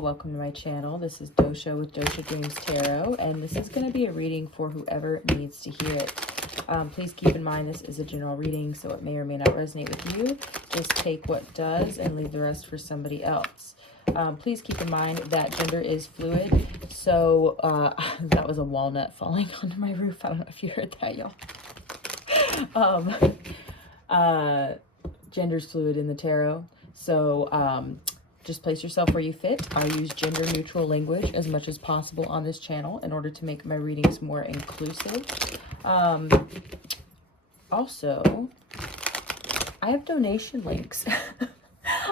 y'all, welcome to my channel. This is Dosha with DoshaDreamsTarot, and this is going to be a reading for whoever needs to hear it. Please keep in mind this is a general reading, so it may or may not resonate with you. Just take what does and leave the rest for somebody else. Please keep in mind that gender is fluid, so that was a walnut falling onto my roof. I don't know if you heard that, y'all. Gender's fluid in the tarot, so just place yourself where you fit. I use gender neutral language as much as possible on this channel in order to make my readings more inclusive. Also, I have donation links.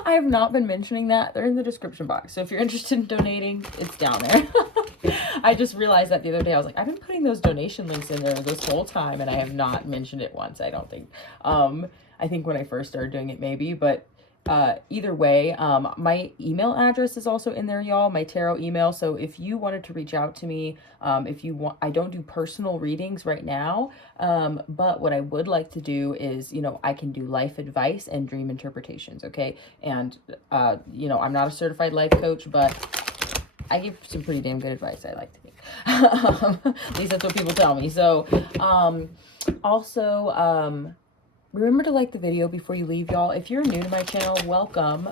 I have not been mentioning that. They're in the description box. So if you're interested in donating, it's down there. I just realized that the other day. I was like, I've been putting those donation links in there this whole time, and I have not mentioned it once, I don't think. I think when I first started doing it, maybe, but either way, my email address is also in there, y'all, my tarot email. So if you wanted to reach out to me, if you want, I don't do personal readings right now, but what I would like to do is, you know, I can do life advice and dream interpretations, okay? And, you know, I'm not a certified life coach, but I give some pretty damn good advice, I like to think. At least that's what people tell me. So, also, remember to like the video before you leave, y'all. If you're new to my channel, welcome.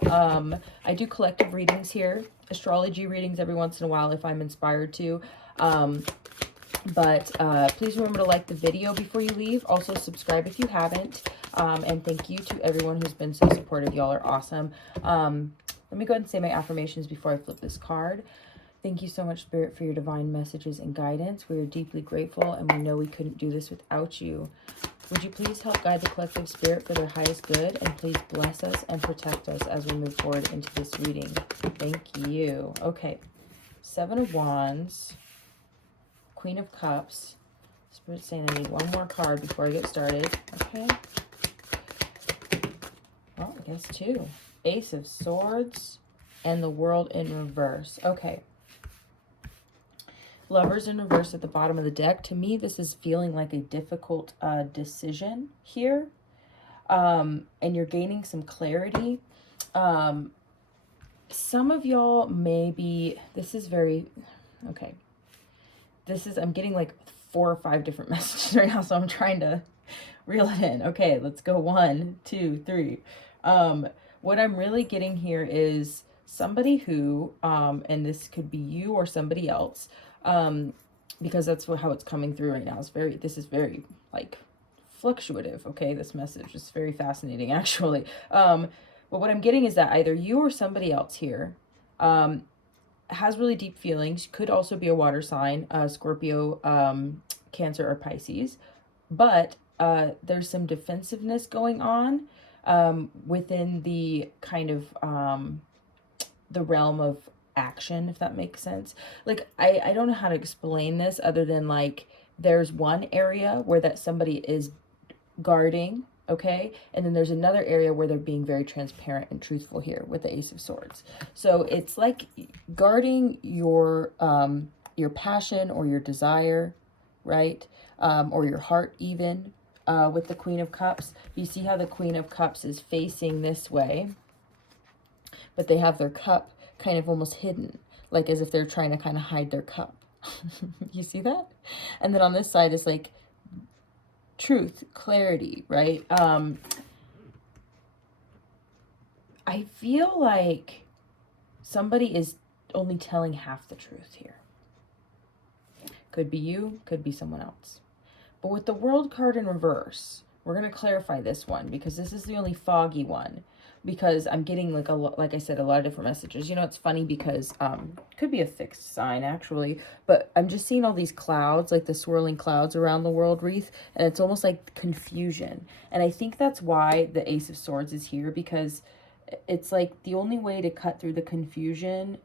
I do collective readings here, astrology readings every once in a while if I'm inspired to. But please remember to like the video before you leave. Also, subscribe if you haven't. And thank you to everyone who's been so supportive. Y'all are awesome. Let me go ahead and say my affirmations before I flip this card. Thank you so much, Spirit, for your divine messages and guidance. We are deeply grateful, and we know we couldn't do this without you. Would you please help guide the collective spirit for their highest good, and please bless us and protect us as we move forward into this reading. Thank you. Okay. 7 of Wands, Queen of Cups. Spirit's saying I need one more card before I get started. Okay. Well, I guess 2. Ace of Swords and the World in reverse. Okay. Lovers in reverse at the bottom of the deck. To me, this is feeling like a difficult decision here. And you're gaining some clarity. Some of y'all maybe, this is very, okay. This is, I'm getting like 4 or 5 different messages right now, so I'm trying to reel it in. Okay, let's go 1, 2, 3. What I'm really getting here is somebody who, and this could be you or somebody else, because that's how it's coming through right now. This is very like fluctuative. Okay. This message is very fascinating actually. But what I'm getting is that either you or somebody else here, has really deep feelings, could also be a water sign, Scorpio, Cancer, or Pisces, but, there's some defensiveness going on, within the kind of, the realm of action, if that makes sense. Like, I don't know how to explain this other than like there's one area where that somebody is guarding, okay, and then there's another area where they're being very transparent and truthful here with the Ace of Swords. So it's like guarding your passion or your desire, right, or your heart even, with the Queen of Cups. You see how the Queen of Cups is facing this way, but they have their cup kind of almost hidden, like as if they're trying to kind of hide their cup. You see that? And then on this side is like truth, clarity, right? I feel like somebody is only telling half the truth here. Could be you, could be someone else. But with the World card in reverse, we're going to clarify this one because this is the only foggy one. Because I'm getting like like I said, a lot of different messages. You know, it's funny because could be a fixed sign actually, but I'm just seeing all these clouds, like the swirling clouds around the world wreath, and it's almost like confusion. And I think that's why the Ace of Swords is here, because it's like the only way to cut through the confusion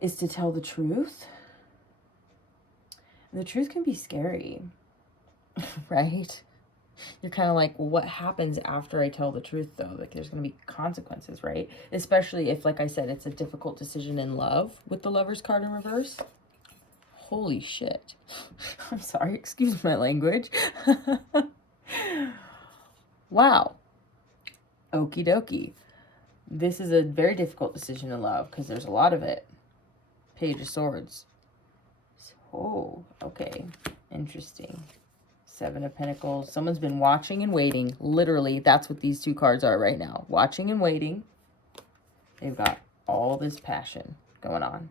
is to tell the truth. The truth can be scary, right? You're kind of like, well, what happens after I tell the truth, though? Like, there's going to be consequences, right? Especially if, like I said, it's a difficult decision in love with the Lover's card in reverse. Holy shit. I'm sorry, excuse my language. Wow. Okie dokie. This is a very difficult decision to love because there's a lot of it. Page of Swords. Oh, okay. Interesting. Seven of Pentacles. Someone's been watching and waiting. Literally, that's what these two cards are right now. Watching and waiting. They've got all this passion going on.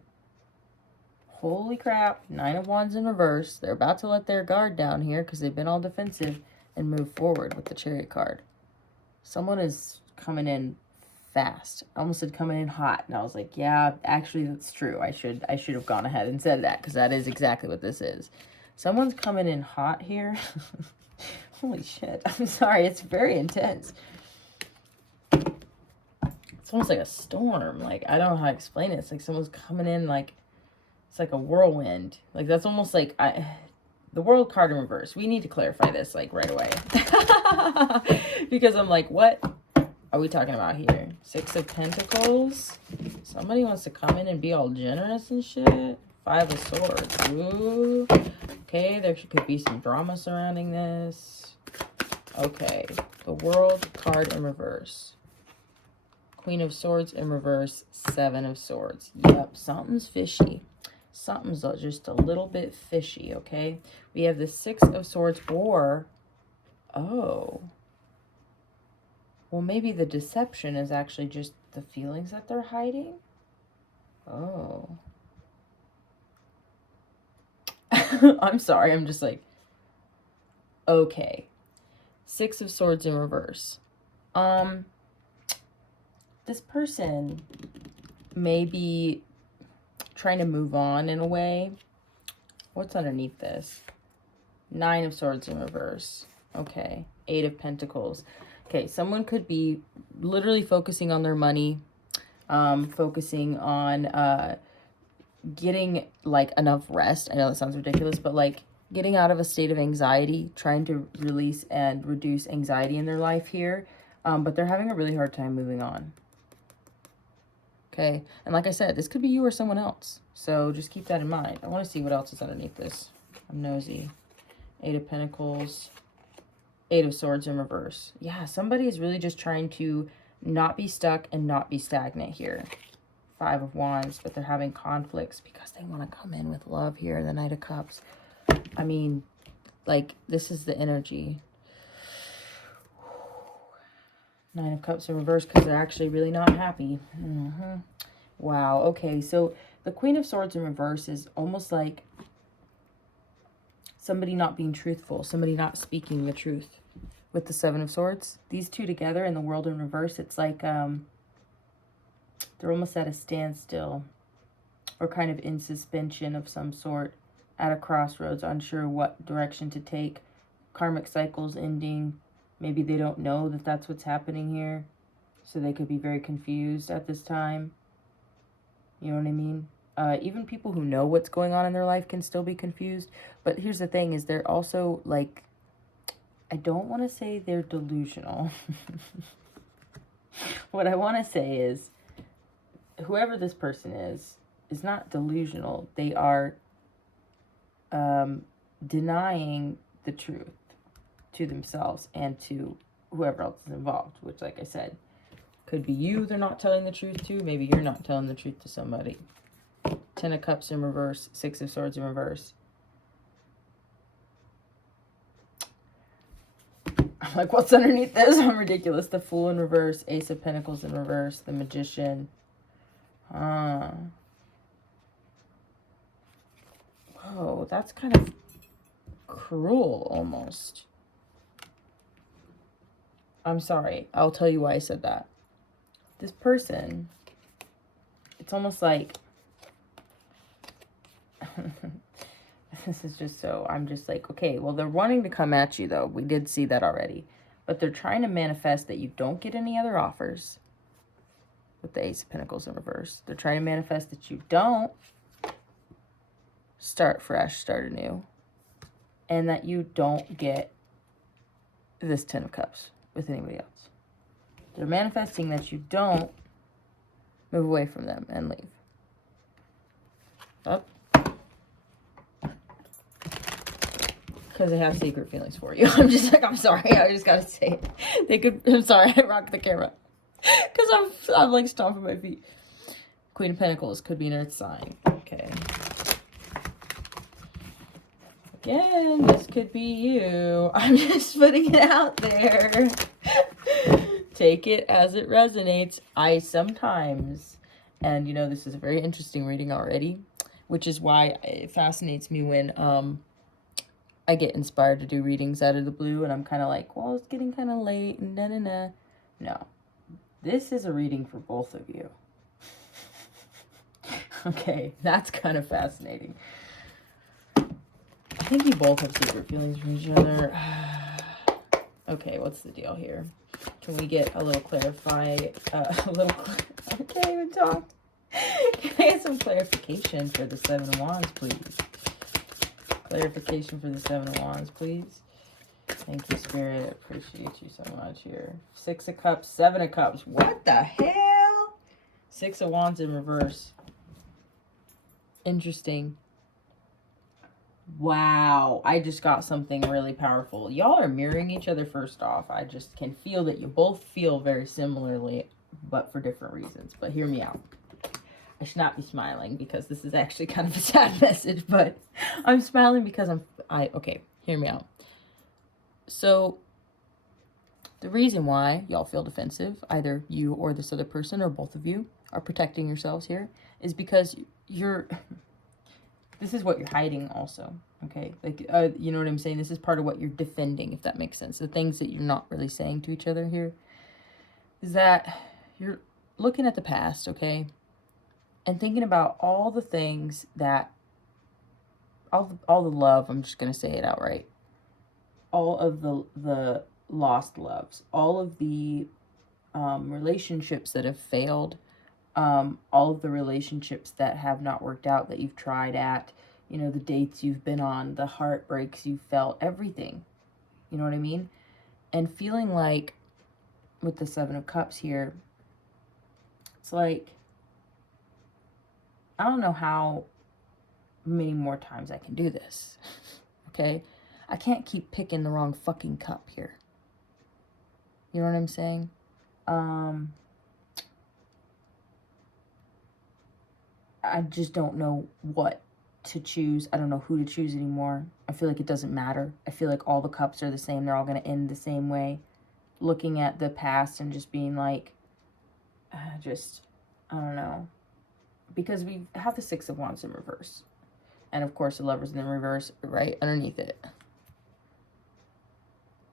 Holy crap. Nine of Wands in reverse. They're about to let their guard down here because they've been all defensive and move forward with the Chariot card. Someone is coming in fast. I almost said coming in hot. And I was like, yeah, actually that's true. I should have gone ahead and said that because that is exactly what this is. Someone's coming in hot here. Holy shit. I'm sorry. It's very intense. It's almost like a storm. Like, I don't know how to explain it. It's like someone's coming in like, it's like a whirlwind. Like, that's almost like, the World card in reverse. We need to clarify this, like, right away. Because I'm like, what are we talking about here? Six of Pentacles. Somebody wants to come in and be all generous and shit. Five of Swords. Ooh. Okay, there could be some drama surrounding this. Okay. The World card in reverse. Queen of Swords in reverse. Seven of Swords. Yep, something's fishy. Something's just a little bit fishy, okay? We have the Six of Swords or... Oh. Well, maybe the deception is actually just the feelings that they're hiding? Oh. I'm sorry, I'm just like... Okay. Six of Swords in reverse. This person may be trying to move on in a way. What's underneath this? Nine of Swords in reverse. Okay. Eight of Pentacles. Okay, someone could be literally focusing on their money, focusing on getting like enough rest. I know that sounds ridiculous, but like getting out of a state of anxiety, trying to release and reduce anxiety in their life here. But they're having a really hard time moving on. Okay, and like I said, this could be you or someone else. So just keep that in mind. I want to see what else is underneath this. I'm nosy. Eight of Pentacles. Eight of Swords in reverse. Yeah, somebody is really just trying to not be stuck and not be stagnant here. Five of Wands, but they're having conflicts because they want to come in with love here. The Knight of Cups. I mean, like, this is the energy. Nine of Cups in reverse because they're actually really not happy. Wow. Okay, so the Queen of Swords in reverse is almost like somebody not being truthful, somebody not speaking the truth. With the Seven of Swords, these two together in the World in reverse, it's like they're almost at a standstill or kind of in suspension of some sort, at a crossroads, unsure what direction to take. Karmic cycles ending. Maybe they don't know that that's what's happening here, so they could be very confused at this time. You know what I mean? Even people who know what's going on in their life can still be confused. But here's the thing, is they're also, like, I don't want to say they're delusional. What I want to say is, whoever this person is not delusional. They are denying the truth to themselves and to whoever else is involved, which, like I said, could be you they're not telling the truth to. Maybe you're not telling the truth to somebody. Ten of Cups in reverse. Six of Swords in reverse. I'm like, what's underneath this? I'm ridiculous. The Fool in reverse. Ace of Pentacles in reverse. The Magician. Whoa, that's kind of cruel almost. I'm sorry. I'll tell you why I said that. This person, it's almost like, this is just so, I'm just like, okay, well, they're wanting to come at you, though. We did see that already. But they're trying to manifest that you don't get any other offers with the Ace of Pentacles in reverse. They're trying to manifest that you don't start fresh, start anew, and that you don't get this Ten of Cups with anybody else. They're manifesting that you don't move away from them and leave. Up. Because they have secret feelings for you. I'm just like, I'm sorry. I just got to say it. They could, I'm sorry. I rocked the camera. Because I'm like stomping my feet. Queen of Pentacles could be an earth sign. Okay. Again, this could be you. I'm just putting it out there. Take it as it resonates. I sometimes, and you know, this is a very interesting reading already, which is why it fascinates me when I get inspired to do readings out of the blue, and I'm kind of like, well, it's getting kind of late, and No, this is a reading for both of you. Okay, that's kind of fascinating. I think you both have secret feelings for each other. Okay, what's the deal here? Can we get a little I can't even talk. Can I get some clarification for the Seven of Wands, please? Clarification for the Seven of Wands, please. Thank you, Spirit. I appreciate you so much here. Six of Cups, Seven of Cups. What the hell? Six of Wands in reverse. Interesting. Wow, I just got something really powerful. Y'all are mirroring each other first off. I just can feel that you both feel very similarly, but for different reasons. But hear me out. I should not be smiling because this is actually kind of a sad message, but I'm smiling because okay, hear me out. So the reason why y'all feel defensive, either you or this other person or both of you are protecting yourselves here, is because this is what you're hiding also, okay? Like, you know what I'm saying? This is part of what you're defending, if that makes sense. The things that you're not really saying to each other here is that you're looking at the past, okay? And thinking about all the things that, all the love, I'm just going to say it outright. All of the lost loves, all of the relationships that have failed, all of the relationships that have not worked out that you've tried at, you know, the dates you've been on, the heartbreaks you've felt, everything. You know what I mean? And feeling like, with the Seven of Cups here, it's like, I don't know how many more times I can do this. Okay? I can't keep picking the wrong fucking cup here. You know what I'm saying? I just don't know what to choose. I don't know who to choose anymore. I feel like it doesn't matter. I feel like all the cups are the same. They're all going to end the same way. Looking at the past and just being like, I don't know. Because we have the Six of Wands in reverse. And of course the Lovers in reverse right underneath it.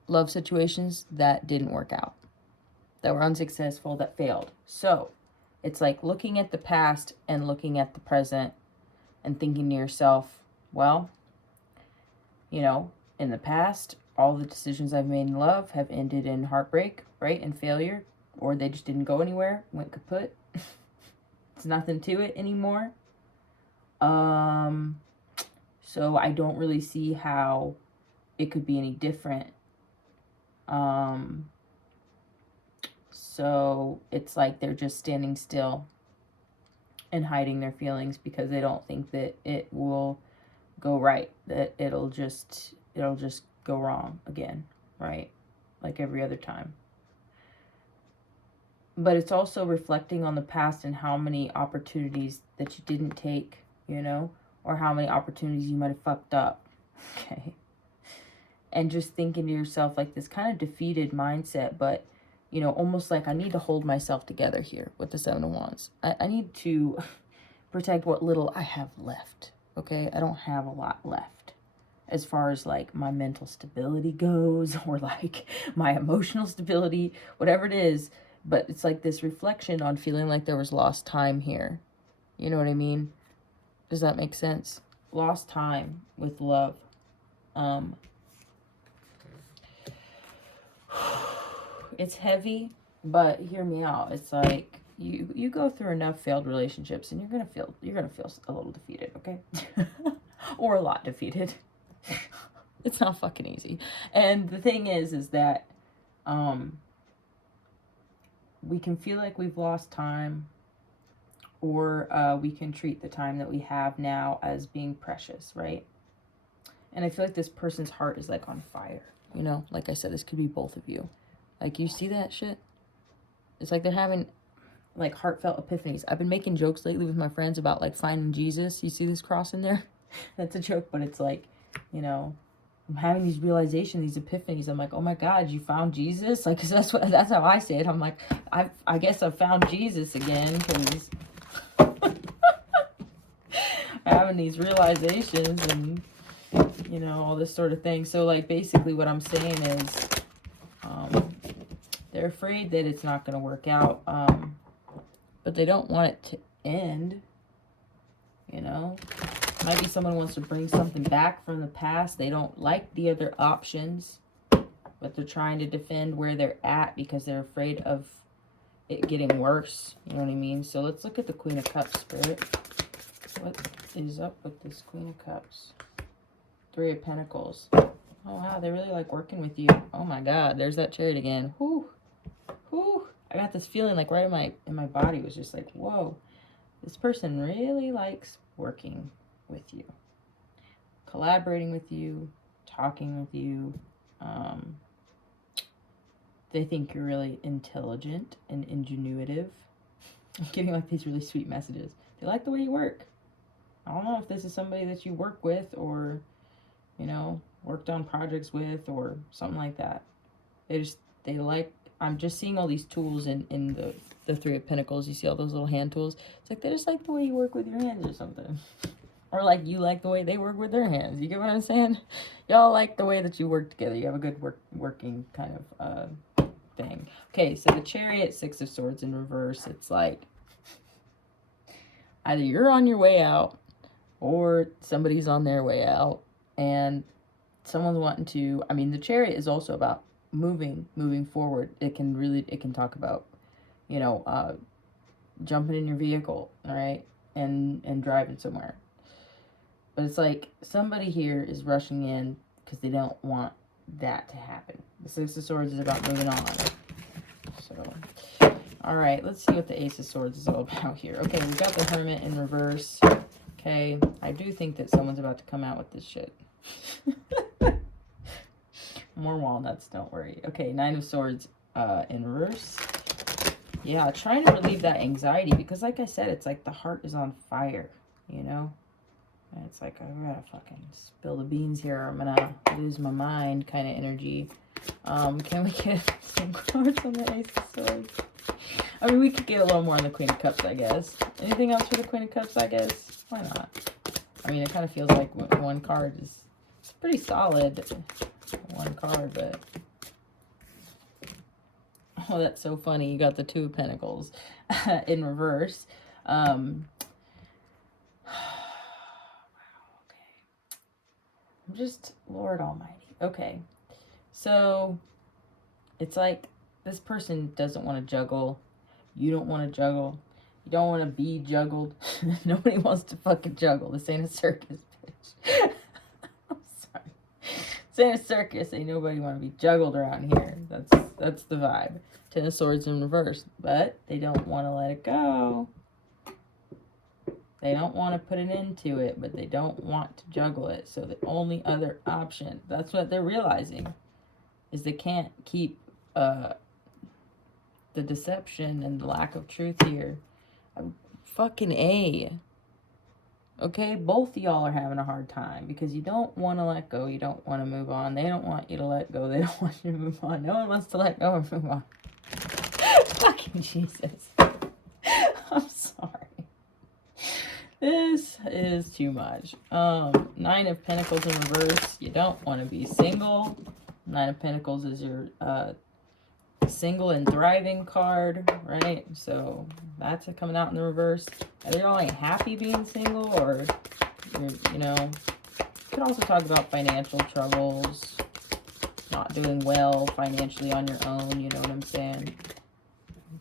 Love situations that didn't work out. That were unsuccessful, that failed. So it's like looking at the past and looking at the present and thinking to yourself, well, you know, in the past, all the decisions I've made in love have ended in heartbreak, right? And failure, or they just didn't go anywhere, went kaput. It's nothing to it anymore. So I don't really see how it could be any different. So it's like they're just standing still and hiding their feelings because they don't think that it will go right, that it'll just go wrong again, right? Like every other time. But it's also reflecting on the past and how many opportunities that you didn't take, you know, or how many opportunities you might have fucked up, okay? And just thinking to yourself like this kind of defeated mindset, but, you know, almost like I need to hold myself together here with the Seven of Wands. I need to protect what little I have left, okay? I don't have a lot left as far as like my mental stability goes or like my emotional stability, whatever it is. But it's like this reflection on feeling like there was lost time here. You know what I mean? Does that make sense? Lost time with love. It's heavy, but hear me out. It's like you go through enough failed relationships and you're gonna feel a little defeated, okay? Or a lot defeated. It's not fucking easy. And the thing is that we can feel like we've lost time, or we can treat the time that we have now as being precious, right? And I feel like this person's heart is like on fire, you know? Like I said, this could be both of you. Like, you see that shit? It's like they're having like heartfelt epiphanies. I've been making jokes lately with my friends about like finding Jesus. You see this cross in there? That's a joke, but it's like, you know, I'm having these realizations, these epiphanies. I'm like, oh my God, you found Jesus? Like, 'cause that's how I say it. I'm like, I guess I found Jesus again, because having these realizations and, you know, all this sort of thing. So like basically what I'm saying is they're afraid that it's not going to work out, but they don't want it to end, you know. Might be someone wants to bring something back from the past. They don't like the other options, but they're trying to defend where they're at because they're afraid of it getting worse. You know what I mean? So let's look at the Queen of Cups, Spirit. What is up with this Queen of Cups? Three of Pentacles. Oh, wow. They really like working with you. Oh, my God. There's that Chariot again. Whew. Whew. I got this feeling like right in my body was just like, whoa. This person really likes working with you, collaborating with you, talking with you. They think you're really intelligent and ingenuitive. I'm getting like these really sweet messages. They like the way you work. I don't know if this is somebody that you work with or, you know, worked on projects with or something like that. They like, I'm just seeing all these tools in the Three of Pentacles. You see all those little hand tools? It's like they just like the way you work with your hands or something. Or like you like the way they work with their hands. You get what I'm saying? Y'all like the way that you work together. You have a good working kind of thing. Okay, so the Chariot, Six of Swords in reverse. It's like either you're on your way out or somebody's on their way out. And someone's wanting to, I mean, the Chariot is also about moving forward. It can talk about, you know, jumping in your vehicle, all right, and driving somewhere. But it's like somebody here is rushing in because they don't want that to happen. The Six of Swords is about moving on. So, all right, let's see what the Ace of Swords is all about here. Okay, we got the Hermit in reverse. Okay, I do think that someone's about to come out with this shit. More walnuts, don't worry. Okay, Nine of Swords in reverse. Yeah, trying to relieve that anxiety because, like I said, it's like the heart is on fire, you know? And it's like, I gotta fucking spill the beans here or I'm gonna lose my mind kind of energy. Can we get some cards on the Ace of Swords? I mean, we could get a little more on the Queen of Cups, I guess. Anything else for the Queen of Cups, I guess? Why not? I mean, it kind of feels like one card is pretty solid. One card, but... Oh, that's so funny. You got the Two of Pentacles in reverse. Just Lord Almighty. Okay, so it's like this person doesn't want to juggle. You don't want to juggle. You don't want to be juggled. Nobody wants to fucking juggle. This ain't a circus, bitch. I'm sorry. This ain't a circus. Ain't nobody want to be juggled around here. That's the vibe. Ten of Swords in reverse, but they don't want to let it go. They don't want to put an end to it, but they don't want to juggle it. So the only other option, that's what they're realizing, is they can't keep the deception and the lack of truth here. Fucking A. Okay, both of y'all are having a hard time because you don't want to let go. You don't want to move on. They don't want you to let go. They don't want you to move on. No one wants to let go and move on. Fucking Jesus. I'm sorry. This is too much. Nine of Pentacles in reverse. You don't want to be single. Nine of Pentacles is your single and thriving card, right? So that's coming out in the reverse. Either y'all ain't happy being single or, you know, you could also talk about financial troubles, not doing well financially on your own, you know what I'm saying?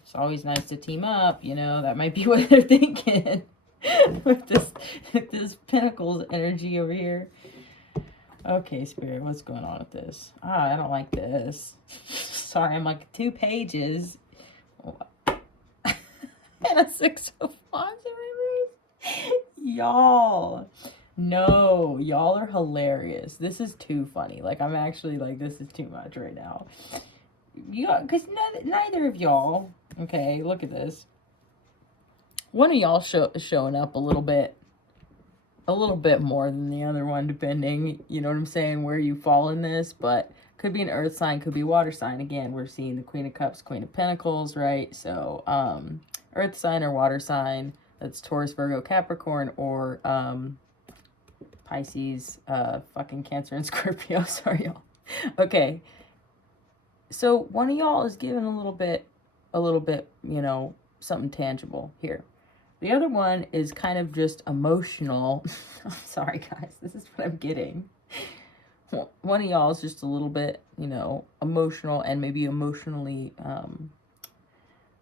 It's always nice to team up, you know, that might be what they're thinking. with this Pentacles energy over here. Okay, Spirit, what's going on with this? I don't like this. Sorry, I'm like 2 pages. And a Six of Wands in reverse. Y'all. No, y'all are hilarious. This is too funny. Like, I'm actually like, this is too much right now. Because neither of y'all Okay, look at this. One of y'all showing up a little bit more than the other one, depending, you know what I'm saying, where you fall in this, but could be an earth sign, could be water sign. Again, we're seeing the Queen of Cups, Queen of Pentacles, right? So, earth sign or water sign, that's Taurus, Virgo, Capricorn, or, Pisces, fucking Cancer and Scorpio. Sorry, y'all. Okay. So, one of y'all is giving a little bit, you know, something tangible here. The other one is kind of just emotional. I'm sorry, guys. This is what I'm getting. One of y'all is just a little bit, you know, emotional and maybe emotionally, I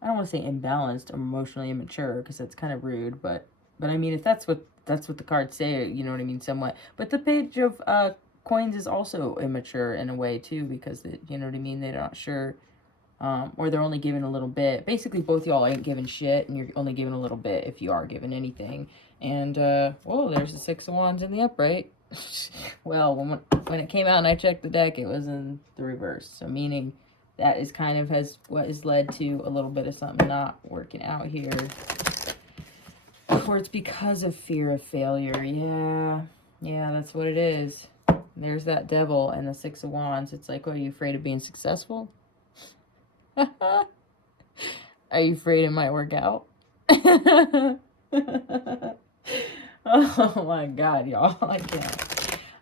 don't want to say imbalanced or emotionally immature, because that's kind of rude, but I mean, if that's what the cards say, you know what I mean, somewhat. But the Page of Coins is also immature in a way too, because you know what I mean, they're not sure. Or they're only giving a little bit. Basically, both y'all ain't giving shit, and you're only giving a little bit if you are giving anything. And, whoa, there's the Six of Wands in the upright. Well, when it came out and I checked the deck, it was in the reverse. So, meaning that is kind of what has led to a little bit of something not working out here. Or it's because of fear of failure. Yeah, that's what it is. There's that devil and the Six of Wands. It's like, oh, are you afraid of being successful? Are you afraid it might work out? Oh my god, y'all.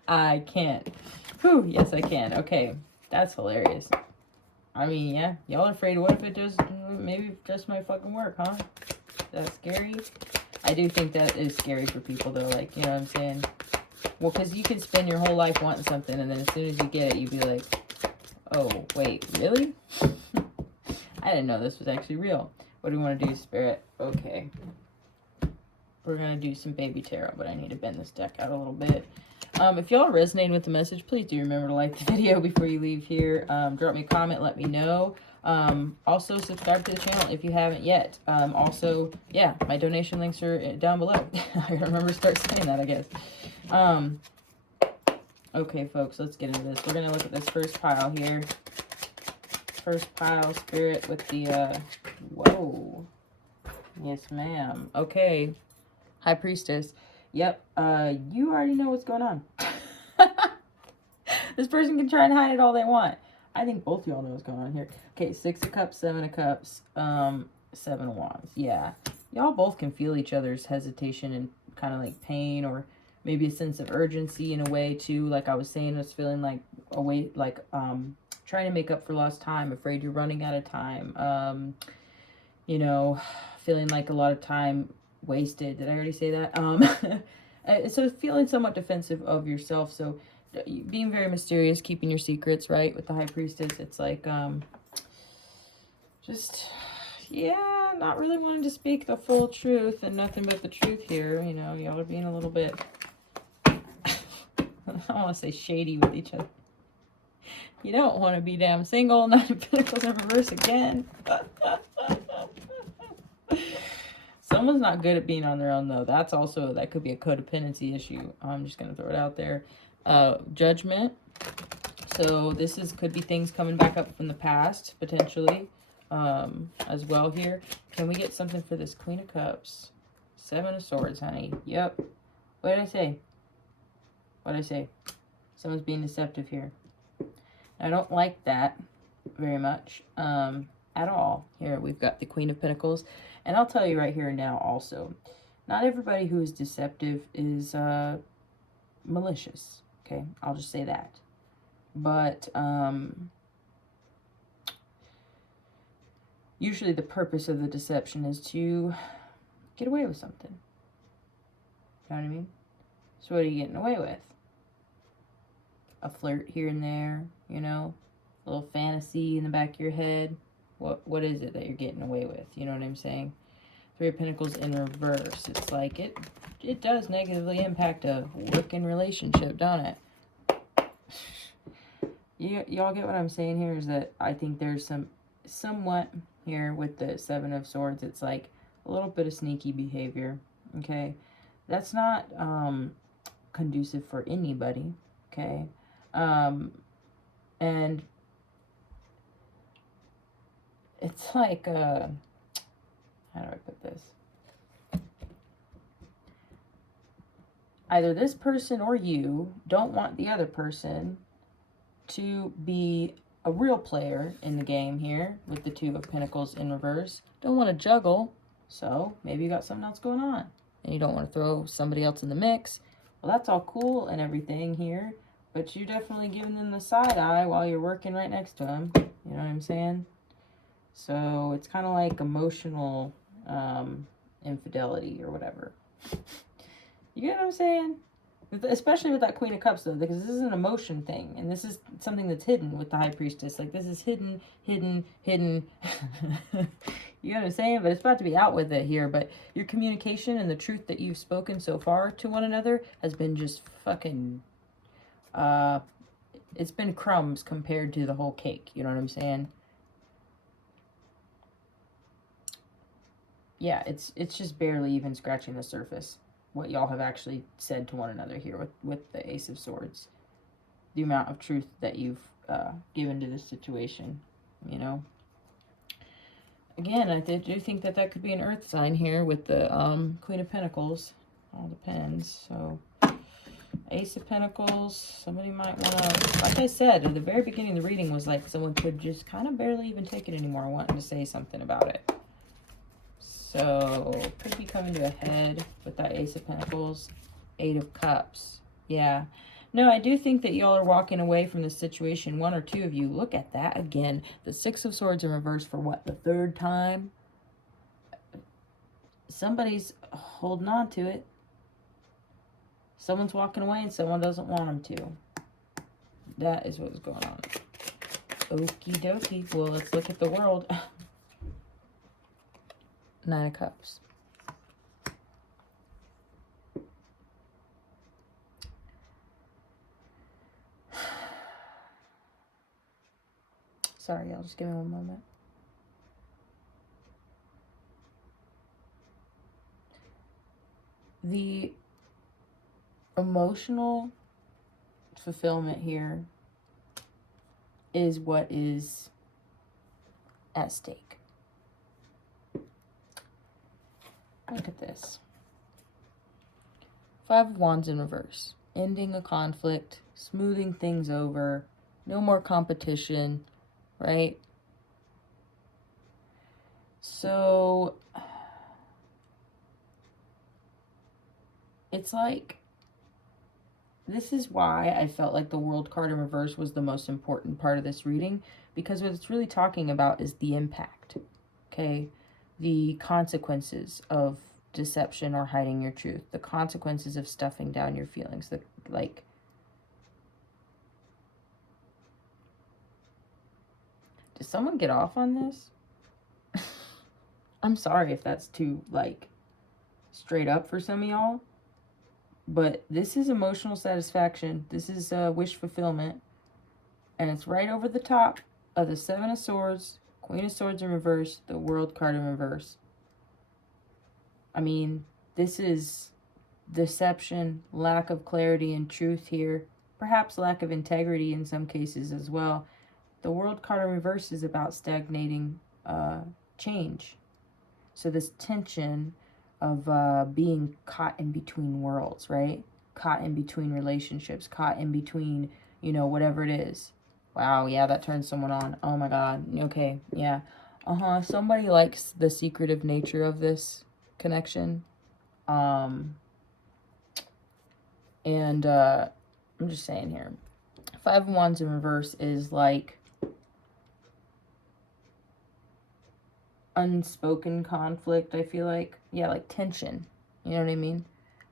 I can't. Whew, yes I can. Okay, that's hilarious. I mean, yeah, y'all are afraid. What if it just, maybe it just might fucking work, huh? That's scary. I do think that is scary for people though, like, you know what I'm saying? Well, because you can spend your whole life wanting something, and then as soon as you get it, you'd be like, oh, wait, really? I didn't know this was actually real. What do we want to do, Spirit? Okay. We're going to do some baby tarot, but I need to bend this deck out a little bit. If y'all are resonating with the message, please do remember to like the video before you leave here. Drop me a comment, let me know. Also, subscribe to the channel if you haven't yet. Also, yeah, my donation links are down below. I remember to start saying that, I guess. Okay, folks, let's get into this. We're going to look at this first pile here. First pile, Spirit, with the, whoa. Yes, ma'am. Okay. High Priestess. Yep. You already know what's going on. This person can try and hide it all they want. I think both y'all know what's going on here. Okay, Six of Cups, Seven of Cups, Seven of Wands. Yeah. Y'all both can feel each other's hesitation and kind of like pain, or maybe a sense of urgency in a way too. Like I was saying, I was feeling like a weight, like, trying to make up for lost time, afraid you're running out of time, you know, feeling like a lot of time wasted. Did I already say that? So feeling somewhat defensive of yourself. So being very mysterious, keeping your secrets, right? With the High Priestess, it's like, just, yeah, not really wanting to speak the full truth and nothing but the truth here. You know, y'all are being a little bit, I don't want to say shady with each other. You don't want to be damn single. Nine of Pentacles in reverse again. Someone's not good at being on their own, though. That's also, that could be a codependency issue. I'm just going to throw it out there. Judgment. So this could be things coming back up from the past, potentially, as well here. Can we get something for this Queen of Cups? Seven of Swords, honey. Yep. What did I say? What did I say? Someone's being deceptive here. I don't like that very much at all. Here we've got the Queen of Pentacles. And I'll tell you right here and now also, not everybody who is deceptive is malicious. Okay, I'll just say that. But usually the purpose of the deception is to get away with something. You know what I mean? So what are you getting away with? A flirt here and there, you know, a little fantasy in the back of your head. What is it that you're getting away with? You know what I'm saying? Three of Pentacles in reverse. It's like it does negatively impact a working relationship, don't it? Y'all get what I'm saying here, is that I think there's somewhat here with the Seven of Swords. It's like a little bit of sneaky behavior, okay? That's not conducive for anybody, okay? And it's like, how do I put this? Either this person or you don't want the other person to be a real player in the game here with the Two of Pentacles in reverse. Don't want to juggle, so maybe you got something else going on and you don't want to throw somebody else in the mix. Well, that's all cool and everything here, but you're definitely giving them the side eye while you're working right next to them. You know what I'm saying? So it's kind of like emotional infidelity or whatever. You get what I'm saying? Especially with that Queen of Cups, though, because this is an emotion thing, and this is something that's hidden with the High Priestess. Like, this is hidden. You know what I'm saying? But it's about to be out with it here. But your communication and the truth that you've spoken so far to one another has been just fucking... it's been crumbs compared to the whole cake. You know what I'm saying? Yeah, it's just barely even scratching the surface. What y'all have actually said to one another here with the Ace of Swords. The amount of truth that you've given to this situation, you know. Again, I do think that that could be an earth sign here with the Queen of Pentacles. All depends. So, Ace of Pentacles, somebody might want to, like I said, at the very beginning of the reading was like someone could just kind of barely even take it anymore, wanting to say something about it. So, could be coming to a head with that Ace of Pentacles. Eight of Cups. Yeah. No, I do think that y'all are walking away from this situation. One or two of you. Look at that again. The Six of Swords in reverse for what? The third time? Somebody's holding on to it. Someone's walking away and someone doesn't want them to. That is what's going on. Okie dokie. Well, let's look at the world. Nine of Cups. Sorry, y'all. Just give me one moment. The emotional fulfillment here is what is at stake. Look at this. Five of Wands in reverse. Ending a conflict, smoothing things over, no more competition, right? So, it's like, this is why I felt like the World card in reverse was the most important part of this reading, because what it's really talking about is the impact, okay? The consequences of deception or hiding your truth, the consequences of stuffing down your feelings, like, did someone get off on this? I'm sorry if that's too, like, straight up for some of y'all, but this is emotional satisfaction. This is wish fulfillment, and it's right over the top of the Seven of Swords, Queen of Swords in reverse, the World card in reverse. I mean, this is deception, lack of clarity and truth here, perhaps lack of integrity in some cases as well. The World card in reverse is about stagnating change. So this tension of being caught in between worlds, right? Caught in between relationships, caught in between, you know, whatever it is. Wow, yeah, that turns someone on. Oh my God. Okay, yeah. Somebody likes the secretive nature of this connection. I'm just saying here. Five of Wands in reverse is like unspoken conflict, I feel like. Yeah, like tension. You know what I mean?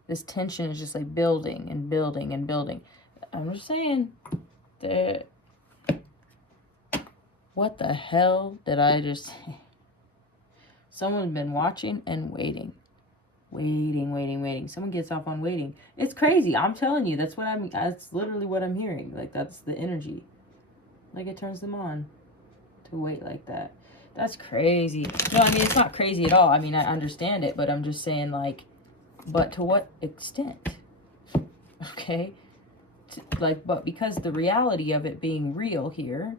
This tension is just like building and building and building. I'm just saying that. What the hell did I just say? Someone's been watching and waiting. Waiting. Someone gets off on waiting. It's crazy. I'm telling you. That's literally what I'm hearing. Like, that's the energy. Like, it turns them on to wait like that. That's crazy. No, I mean, it's not crazy at all. I mean, I understand it, but I'm just saying, like, but to what extent? Okay? But because the reality of it being real here,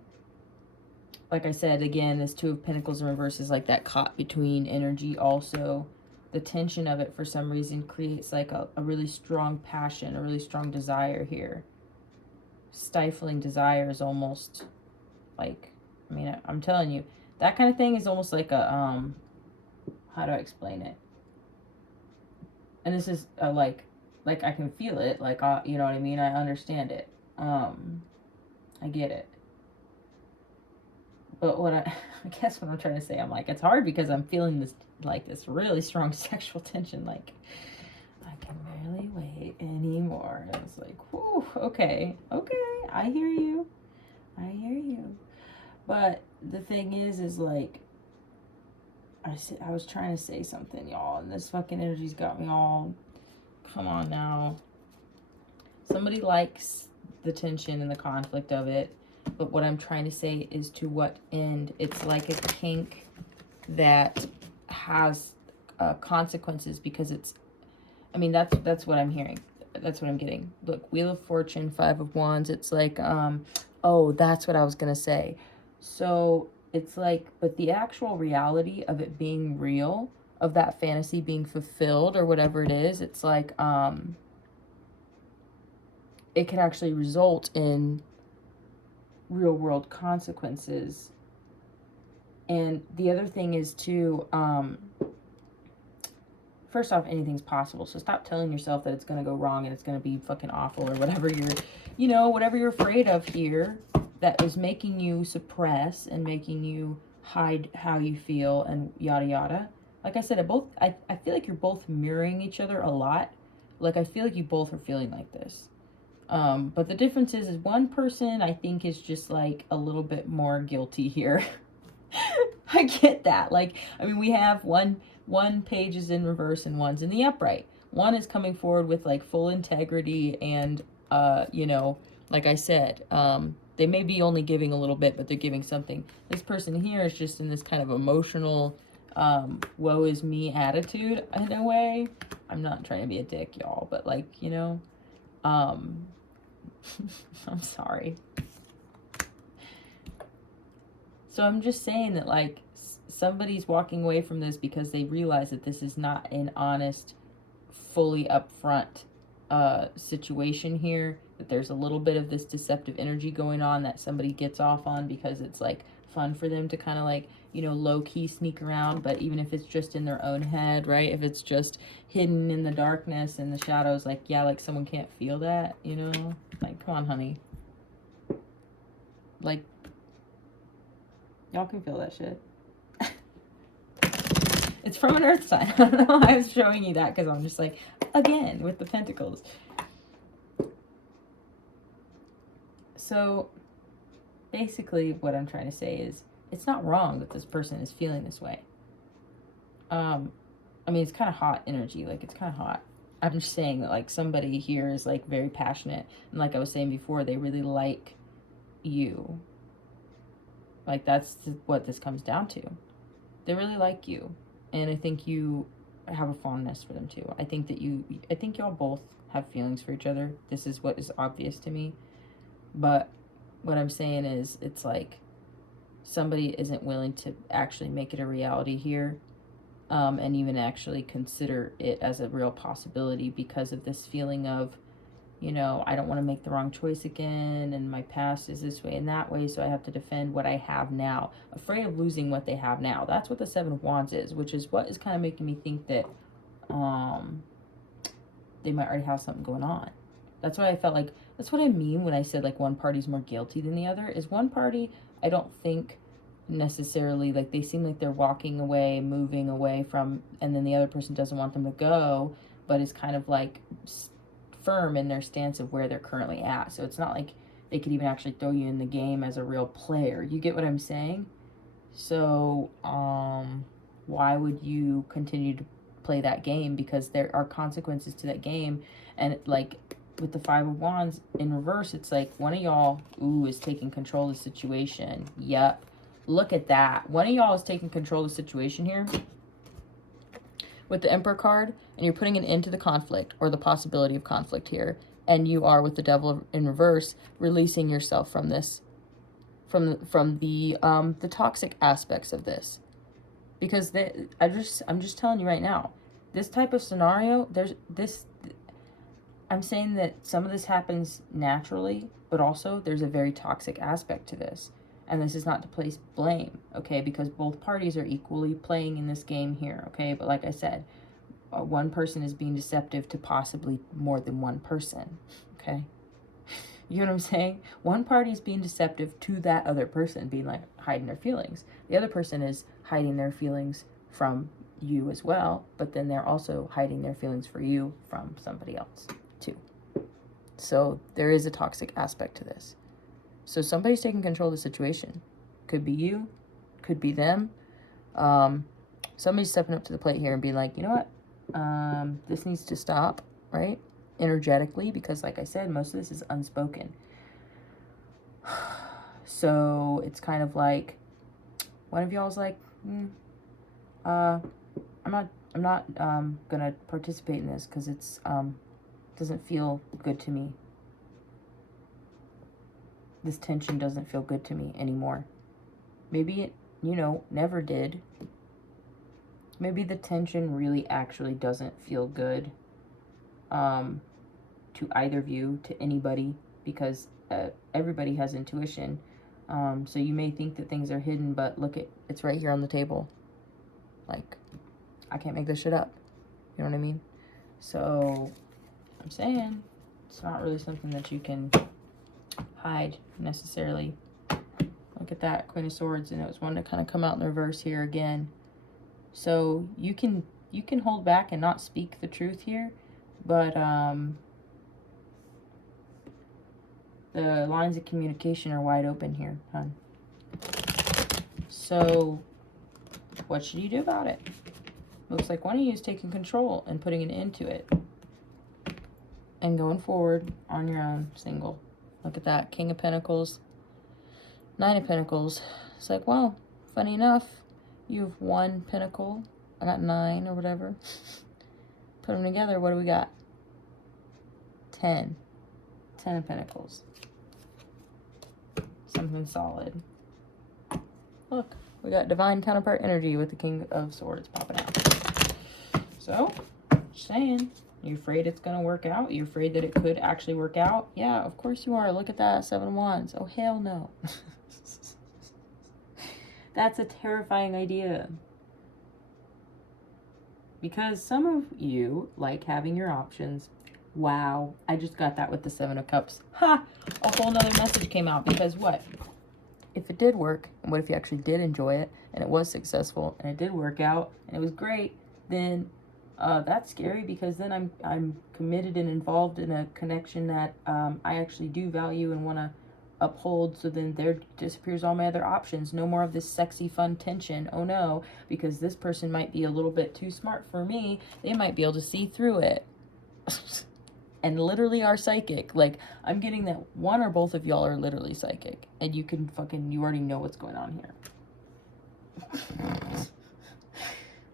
like I said, again, this Two of Pentacles in reverse is like that caught between energy also. The tension of it for some reason creates like a really strong passion, a really strong desire here. Stifling desire is almost like, I mean, I'm telling you, that kind of thing is almost like a, how do I explain it? And this is like I can feel it, like, you know what I mean? I understand it. I get it. But what I guess what I'm trying to say, I'm like, it's hard because I'm feeling this, like, this really strong sexual tension. Like, I can barely wait anymore. And it's like, whew, okay, I hear you. I hear you. But the thing is like, I was trying to say something, y'all, and this fucking energy's got me all, come on now. Somebody likes the tension and the conflict of it. But what I'm trying to say is to what end? It's like a kink that has consequences because it's, I mean, that's what I'm hearing. That's what I'm getting. Look, Wheel of Fortune, Five of Wands. It's like, oh, that's what I was going to say. So it's like, but the actual reality of it being real, of that fantasy being fulfilled or whatever it is, it's like, it could actually result in real world consequences. And the other thing is too, first off, anything's possible. So stop telling yourself that it's going to go wrong and it's going to be fucking awful or whatever you're, you know, whatever you're afraid of here that is making you suppress and making you hide how you feel and yada yada. Like I said, I feel like you're both mirroring each other a lot. Like I feel like you both are feeling like this. But the difference is one person I think is just like a little bit more guilty here. I get that. Like, I mean, we have one page is in reverse and one's in the upright. One is coming forward with like full integrity and, you know, like I said, they may be only giving a little bit, but they're giving something. This person here is just in this kind of emotional, woe is me attitude in a way. I'm not trying to be a dick, y'all, but like, you know, I'm sorry. So I'm just saying that like somebody's walking away from this because they realize that this is not an honest, fully upfront situation here, that there's a little bit of this deceptive energy going on that somebody gets off on because it's like fun for them to kind of like, you know, low-key sneak around. But even if it's just in their own head, right, if it's just hidden in the darkness and the shadows, like, yeah, like someone can't feel that, you know, like, come on, honey, like, y'all can feel that shit. It's from an earth sign. I don't know why I was showing you that, because I'm just like, again, with the Pentacles. So basically what I'm trying to say is it's not wrong that this person is feeling this way. I mean, it's kind of hot energy. Like, it's kind of hot. I'm just saying that, like, somebody here is, like, very passionate. And like I was saying before, they really like you. Like, that's what this comes down to. They really like you. And I think you have a fondness for them, too. I think y'all both have feelings for each other. This is what is obvious to me. But what I'm saying is, it's like somebody isn't willing to actually make it a reality here. And even actually consider it as a real possibility because of this feeling of, you know, I don't want to make the wrong choice again, and my past is this way and that way, so I have to defend what I have now. Afraid of losing what they have now. That's what the Seven of Wands is, which is what is kind of making me think that they might already have something going on. That's why I felt like, that's what I mean when I said, like, one party's more guilty than the other, is one party, I don't think necessarily, like, they seem like they're walking away, moving away from, and then the other person doesn't want them to go, but is kind of like firm in their stance of where they're currently at. So it's not like they could even actually throw you in the game as a real player. You get what I'm saying? So why would you continue to play that game? Because there are consequences to that game. And like with the Five of Wands in reverse, it's like one of y'all is taking control of the situation. Yep, look at that. One of y'all is taking control of the situation here with the Emperor card, and you're putting an end to the conflict or the possibility of conflict here. And you are, with the Devil in reverse, releasing yourself from this from the toxic aspects of this. Because I'm just telling you right now, this type of scenario, I'm saying that some of this happens naturally, but also there's a very toxic aspect to this. And this is not to place blame, okay? Because both parties are equally playing in this game here, okay? But like I said, one person is being deceptive to possibly more than one person, okay? You know what I'm saying? One party is being deceptive to that other person, being like hiding their feelings. The other person is hiding their feelings from you as well, but then they're also hiding their feelings for you from somebody else too. So there is a toxic aspect to this. So somebody's taking control of the situation. Could be you, could be them. Somebody's stepping up to the plate here and being like, you know what? This needs to stop, right? Energetically, because like I said, most of this is unspoken. So it's kind of like one of y'all's like, I'm not gonna participate in this because it's doesn't feel good to me. This tension doesn't feel good to me anymore. Maybe it, never did. Maybe the tension really actually doesn't feel good to either of you, to anybody, because everybody has intuition. So you may think that things are hidden, but look, it's right here on the table. Like, I can't make this shit up. You know what I mean? So I'm saying it's not really something that you can hide necessarily. Look at that, Queen of Swords, and it was one to kind of come out in the reverse here again. So you can hold back and not speak the truth here, but the lines of communication are wide open here, hon. So what should you do about it? Looks like one of you is taking control and putting an end to it and going forward on your own, single. Look at that, King of Pentacles, Nine of Pentacles. It's like, well, funny enough, you have 1 pentacle. I got 9 or whatever. Put them together, what do we got? 10. 10 of Pentacles. Something solid. Look, we got divine counterpart energy with the King of Swords popping out. So, just saying. You afraid it's going to work out? You afraid that it could actually work out? Yeah, of course you are. Look at that, 7 of Wands. Oh, hell no. That's a terrifying idea. Because some of you like having your options. Wow, I just got that with the 7 of Cups. Ha! A whole nother message came out, because what? If it did work, and what if you actually did enjoy it, and it was successful, and it did work out, and it was great, then that's scary, because then I'm committed and involved in a connection that I actually do value and want to uphold. So then there disappears all my other options. No more of this sexy fun tension. Oh no, because this person might be a little bit too smart for me. They might be able to see through it. And literally are psychic. Like, I'm getting that one or both of y'all are literally psychic, and you already know what's going on here.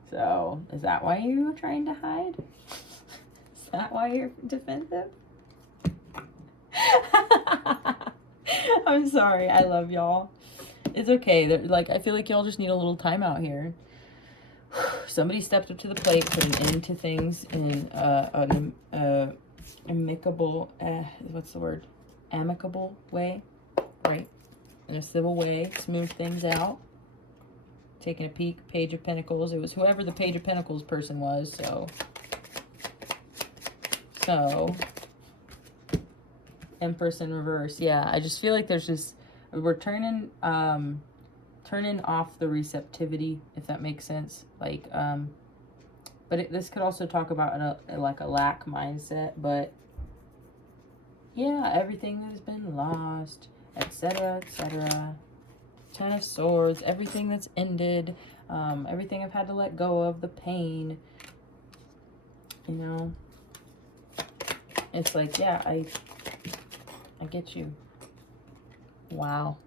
So, is that why you're trying to hide? Is that why you're defensive? I'm sorry. I love y'all. It's okay. Like, I feel like y'all just need a little time out here. Somebody stepped up to the plate, put an end to things in an amicable, what's the word? Amicable way, right? In a civil way, smooth things out. Taking a peek, Page of Pentacles. It was whoever the Page of Pentacles person was, so Empress in reverse. Yeah, I just feel like there's just, we're turning off the receptivity, if that makes sense. Like, but this could also talk about like a lack mindset, but yeah, everything has been lost, etc., etc. 10 of Swords, everything that's ended, everything I've had to let go of, the pain, you know. It's like, yeah, I get you. Wow.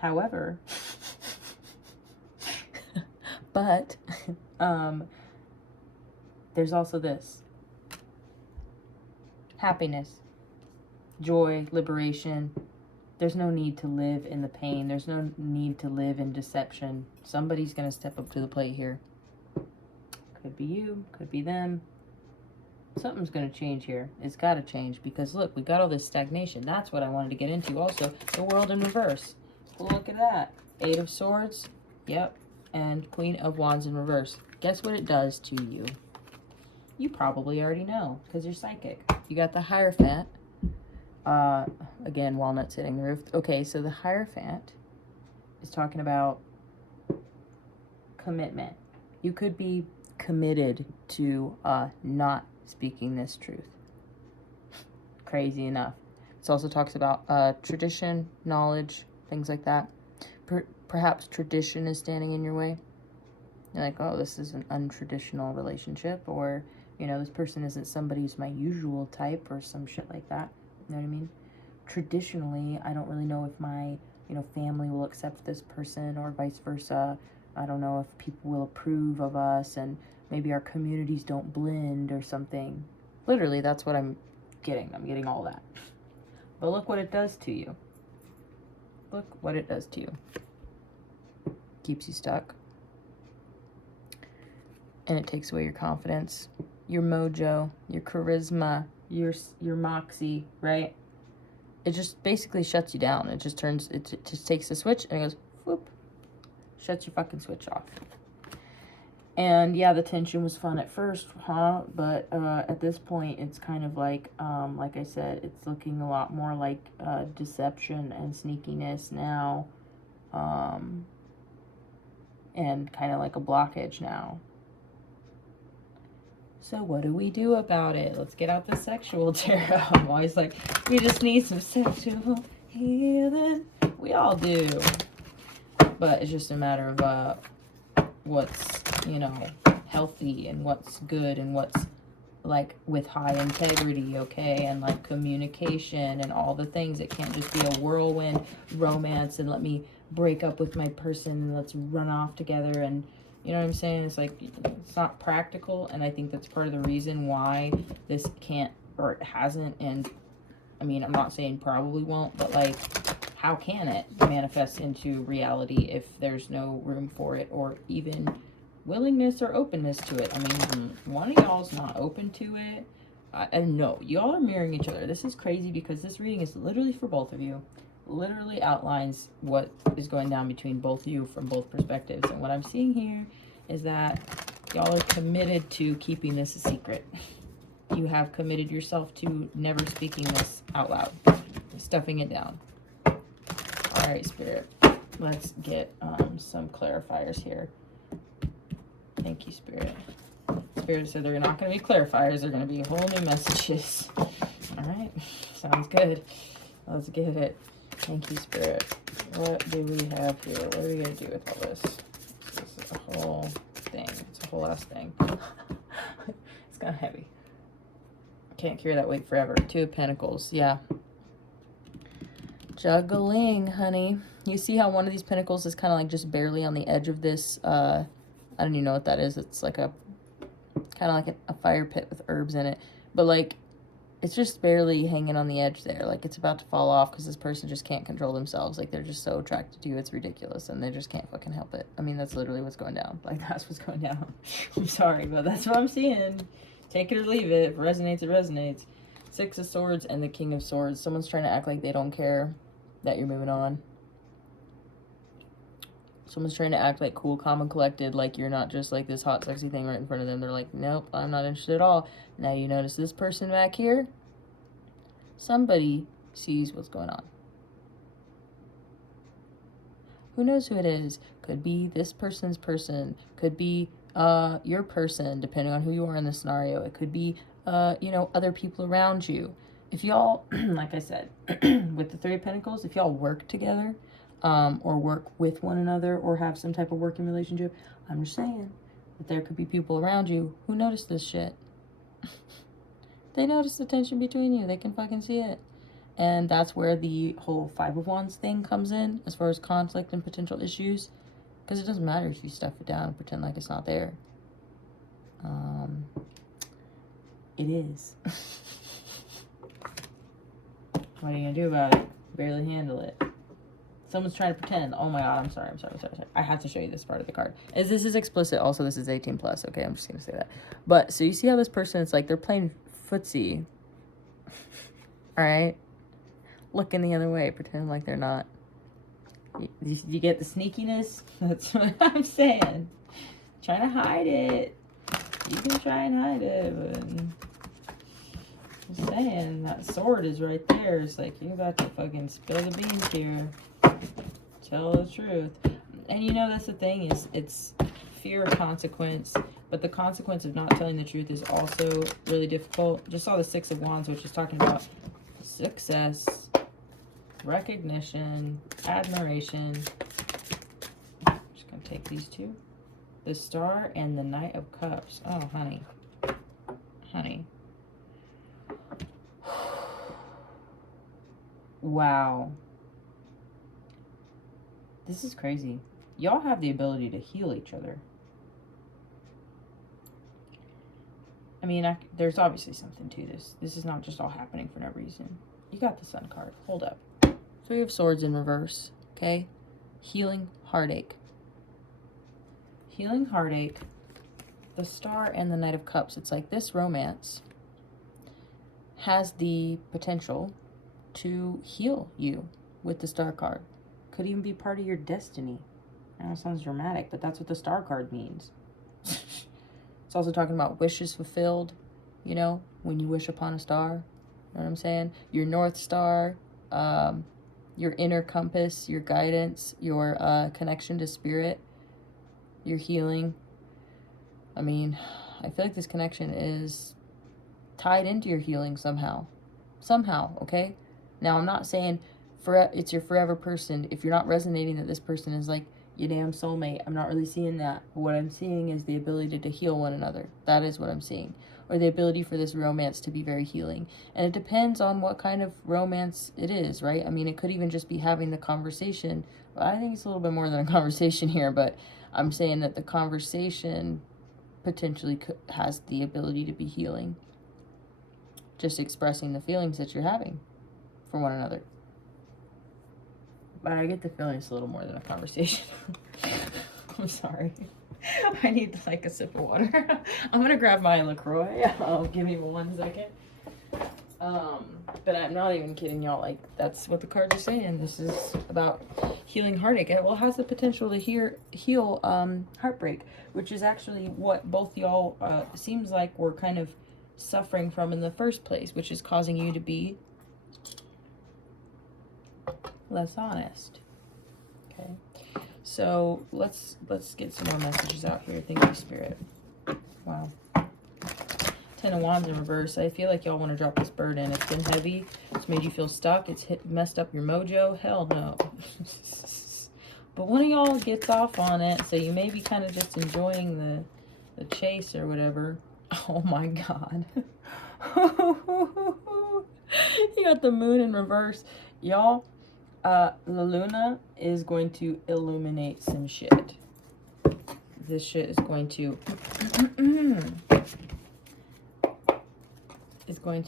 However, but there's also this. Happiness. joy, liberation. There's no need to live in the pain. There's no need to live in deception. Somebody's going to step up to the plate here. Could be you, could be them. Something's going to change here. It's got to change because look, we got all this stagnation. That's what I wanted to get into also. The World in reverse. Look at that. 8 of Swords. Yep. And Queen of Wands in reverse. Guess what it does to you? You probably already know because you're psychic. You got the Hierophant. Again, walnuts hitting the roof. Okay, so the Hierophant is talking about commitment. You could be committed to not speaking this truth. Crazy enough. It also talks about tradition, knowledge, things like that. Perhaps tradition is standing in your way. You're like, oh, this is an untraditional relationship, or, you know, this person isn't somebody who's my usual type, or some shit like that. You know what I mean? Traditionally, I don't really know if my, you know, family will accept this person, or vice versa. I don't know if people will approve of us, and maybe our communities don't blend or something. Literally, that's what I'm getting. I'm getting all that. But look what it does to you. Look what it does to you. Keeps you stuck. And it takes away your confidence, your mojo, your charisma, your moxie, right? It just basically shuts you down. It just turns, it just takes the switch and it goes, whoop, shuts your fucking switch off. And yeah, the tension was fun at first, huh? But at this point, it's kind of like I said, it's looking a lot more like deception and sneakiness now. And kind of like a blockage now. So what do we do about it? Let's get out the sexual tarot. I'm always like, we just need some sexual healing. We all do. But it's just a matter of what's, you know, healthy and what's good and what's like with high integrity, okay? And like communication and all the things. It can't just be a whirlwind romance and let me break up with my person and let's run off together, and you know what I'm saying? It's like, it's not practical, and I think that's part of the reason why this can't, or it hasn't, and I mean, I'm not saying probably won't, but like, how can it manifest into reality if there's no room for it, or even willingness or openness to it? I mean, one of y'all's not open to it, and no, y'all are mirroring each other. This is crazy because this reading is literally for both of you. Literally outlines what is going down between both of you from both perspectives. And what I'm seeing here is that y'all are committed to keeping this a secret. You have committed yourself to never speaking this out loud, stuffing it down. All right, Spirit, let's get some clarifiers here. Thank you, Spirit. Spirit said they're not going to be clarifiers. They're going to be whole new messages. All right, sounds good. Let's get it. Thank you, Spirit. What do we have here? What are we going to do with all this? This is a whole thing. It's a whole ass thing. It's kind of heavy. Can't carry that weight forever. 2 of Pentacles. Yeah. Juggling, honey. You see how one of these pentacles is kind of like just barely on the edge of this. I don't even know what that is. It's like a kind of like a fire pit with herbs in it. But like, it's just barely hanging on the edge there. Like, it's about to fall off because this person just can't control themselves. Like, they're just so attracted to you. It's ridiculous. And they just can't fucking help it. I mean, that's literally what's going down. Like, that's what's going down. I'm sorry, but that's what I'm seeing. Take it or leave it. If it resonates, it resonates. 6 of Swords and the King of Swords. Someone's trying to act like they don't care that you're moving on. Someone's trying to act like cool, calm, and collected. Like, you're not just like this hot, sexy thing right in front of them. They're like, nope, I'm not interested at all. Now you notice this person back here. Somebody sees what's going on. Who knows who it is? Could be this person's person. Could be your person, depending on who you are in the scenario. It could be, you know, other people around you. If y'all, like I said, with the 3 of Pentacles, if y'all work together, or work with one another, or have some type of working relationship, I'm just saying that there could be people around you who notice this shit. They notice the tension between you. They can fucking see it. And that's where the whole 5 of Wands thing comes in, as far as conflict and potential issues. Because it doesn't matter if you stuff it down and pretend like it's not there. It is. What are you gonna do about it? Barely handle it. Someone's trying to pretend. Oh my god, I'm sorry. I have to show you this part of the card. As this is explicit, also this is 18 plus. Okay, I'm just gonna say that. But so you see how this person, it's like they're playing footsie. All right, looking the other way, pretending like they're not. You get the sneakiness? That's what I'm saying. Trying to hide it. You can try and hide it, but I'm saying that sword is right there. It's like you're about to fucking spill the beans here. Tell the truth. And you know, that's the thing, is it's fear of consequence, but the consequence of not telling the truth is also really difficult. Just saw the Six of Wands, which is talking about success, recognition, admiration. I'm just gonna take these two. The Star and the Knight of Cups. Oh, honey. Honey. Wow. This is crazy. Y'all have the ability to heal each other. I mean, there's obviously something to this. This is not just all happening for no reason. You got the Sun card. Hold up. Three of Swords in reverse. Okay? Healing heartache. Healing heartache. The Star and the Knight of Cups. It's like this romance has the potential to heal you with the Star card. Could even be part of your destiny. I know it sounds dramatic, but that's what the Star card means. It's also talking about wishes fulfilled, you know, when you wish upon a star. You know what I'm saying? Your North Star, your inner compass, your guidance, your connection to spirit, your healing. I mean, I feel like this connection is tied into your healing somehow. Somehow, okay? Now, I'm not saying it's your forever person. If you're not resonating that this person is like your damn soulmate, I'm not really seeing that. What I'm seeing is the ability to heal one another. That is what I'm seeing. Or the ability for this romance to be very healing. And it depends on what kind of romance it is, right? I mean, it could even just be having the conversation. Well, I think it's a little bit more than a conversation here, but I'm saying that the conversation potentially has the ability to be healing. Just expressing the feelings that you're having for one another. But I get the feeling it's a little more than a conversation. I'm sorry. I need like a sip of water. I'm going to grab my LaCroix. Give me 1 second. But I'm not even kidding y'all. Like, that's what the cards are saying. This is about healing heartache. It will has the potential to heal heartbreak, which is actually what both y'all seems like we're kind of suffering from in the first place, which is causing you to be less honest. Okay, so let's get some more messages out here. Thank you, Spirit. Wow. 10 of Wands in reverse. I feel like y'all want to drop this burden. It's been heavy. It's made you feel stuck. It's messed up your mojo. Hell no. But one of y'all gets off on it, so you may be kind of just enjoying the chase or whatever. Oh my god. You got the Moon in reverse. Y'all, La Luna is going to illuminate some shit. This shit is going to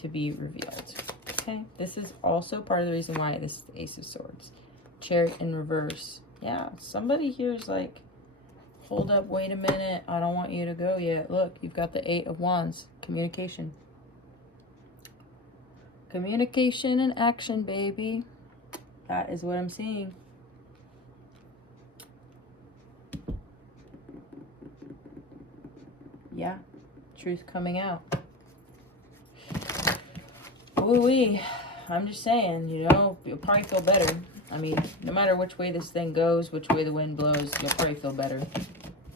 be revealed. Okay, this is also part of the reason why this is the Ace of Swords. Chariot in reverse. Yeah, somebody here is like, hold up, wait a minute, I don't want you to go yet. Look, you've got the 8 of Wands. Communication. Communication and action, baby. That is what I'm seeing. Yeah, truth coming out. Ooh-wee. I'm just saying, you know, you'll probably feel better. I mean, no matter which way this thing goes, which way the wind blows, you'll probably feel better.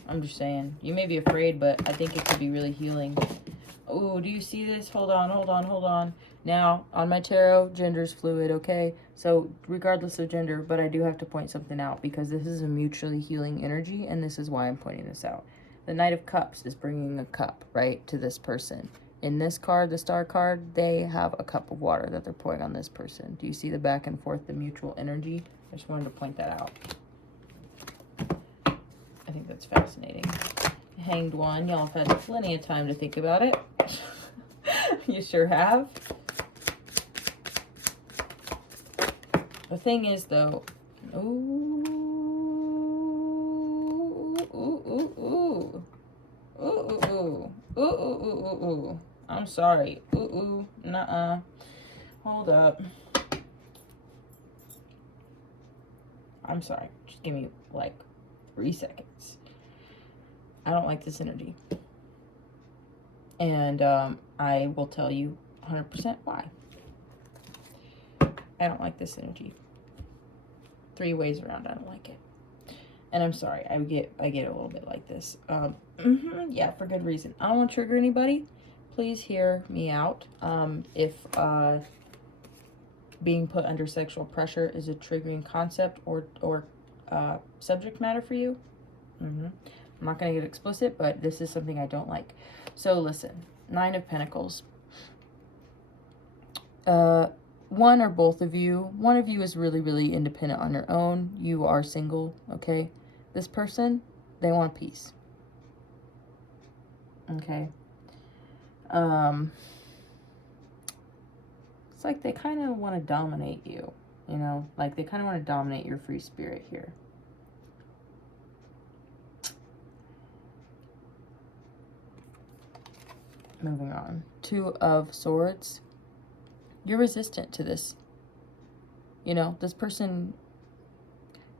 I'm just saying. You may be afraid, but I think it could be really healing. Oh, do you see this? Hold on, hold on, hold on. Now, on my tarot, gender's fluid, okay? So, regardless of gender, but I do have to point something out because this is a mutually healing energy, and this is why I'm pointing this out. The Knight of Cups is bringing a cup, right, to this person. In this card, the Star card, they have a cup of water that they're pouring on this person. Do you see the back and forth, the mutual energy? I just wanted to point that out. I think that's fascinating. Hanged One, y'all have had plenty of time to think about it. You sure have. The thing is, though, ooh, ooh, ooh, ooh, ooh, ooh, ooh, ooh, ooh, ooh, ooh. I'm sorry. Ooh, ooh, nuh-uh. Hold up. I'm sorry. Just give me, like, 3 seconds. I don't like this energy. And I will tell you 100% why. I don't like this energy. 3 ways around, I don't like it. And I'm sorry, I get a little bit like this. Yeah, for good reason. I don't want to trigger anybody. Please hear me out. If being put under sexual pressure is a triggering concept or subject matter for you, I'm not going to get explicit, but this is something I don't like. So listen, 9 of Pentacles. One or both of you, one of you is really, really independent on your own. You are single, okay? This person, they want peace. Okay. It's like they kind of want to dominate you, you know? Like they kind of want to dominate your free spirit here. Moving on. 2 of Swords. You're resistant to this. You know, this person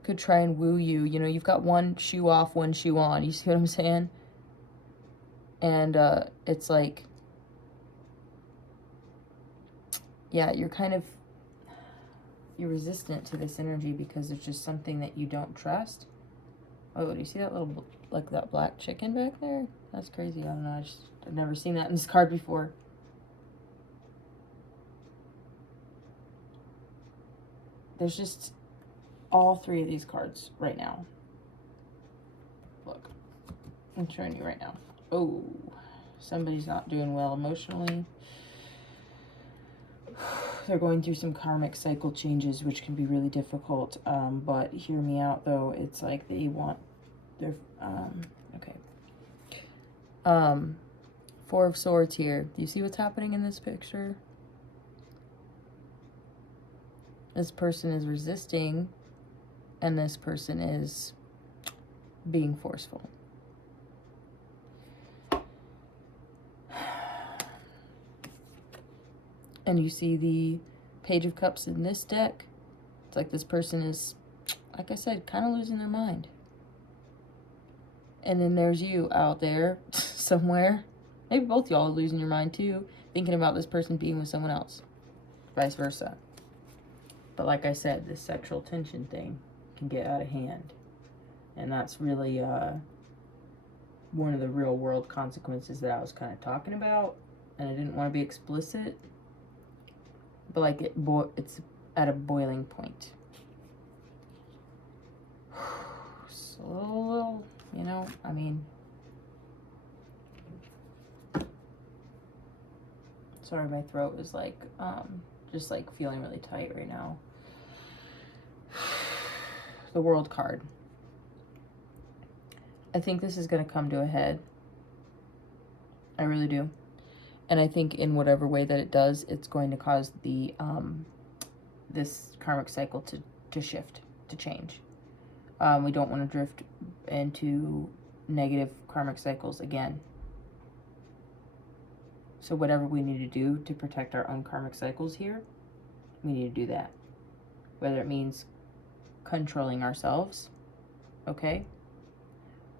could try and woo you. You know, you've got one shoe off, one shoe on. You see what I'm saying? And it's like, yeah, you're resistant to this energy because it's just something that you don't trust. Oh, do you see that little, like that black chicken back there? That's crazy. I don't know. I've never seen that in this card before. There's just all 3 of these cards right now. Look, I'm showing you right now. Oh, somebody's not doing well emotionally. They're going through some karmic cycle changes, which can be really difficult. But hear me out, though. It's like they want their, okay. 4 of Swords here. Do you see what's happening in this picture? This person is resisting, and this person is being forceful. And you see the Page of Cups in this deck. It's like this person is, like I said, kind of losing their mind. And then there's you out there somewhere. Maybe both y'all are losing your mind too, thinking about this person being with someone else. Vice versa. But like I said, this sexual tension thing can get out of hand. And that's really one of the real world consequences that I was kind of talking about. And I didn't want to be explicit. But like it's at a boiling point. So a little, you know, I mean. Sorry, my throat is like, just like feeling really tight right now. The World card. I think this is going to come to a head. I really do. And I think in whatever way that it does, it's going to cause the this karmic cycle to shift, to change. We don't want to drift into negative karmic cycles again. So whatever we need to do to protect our own karmic cycles here, we need to do that. Whether it means controlling ourselves, okay?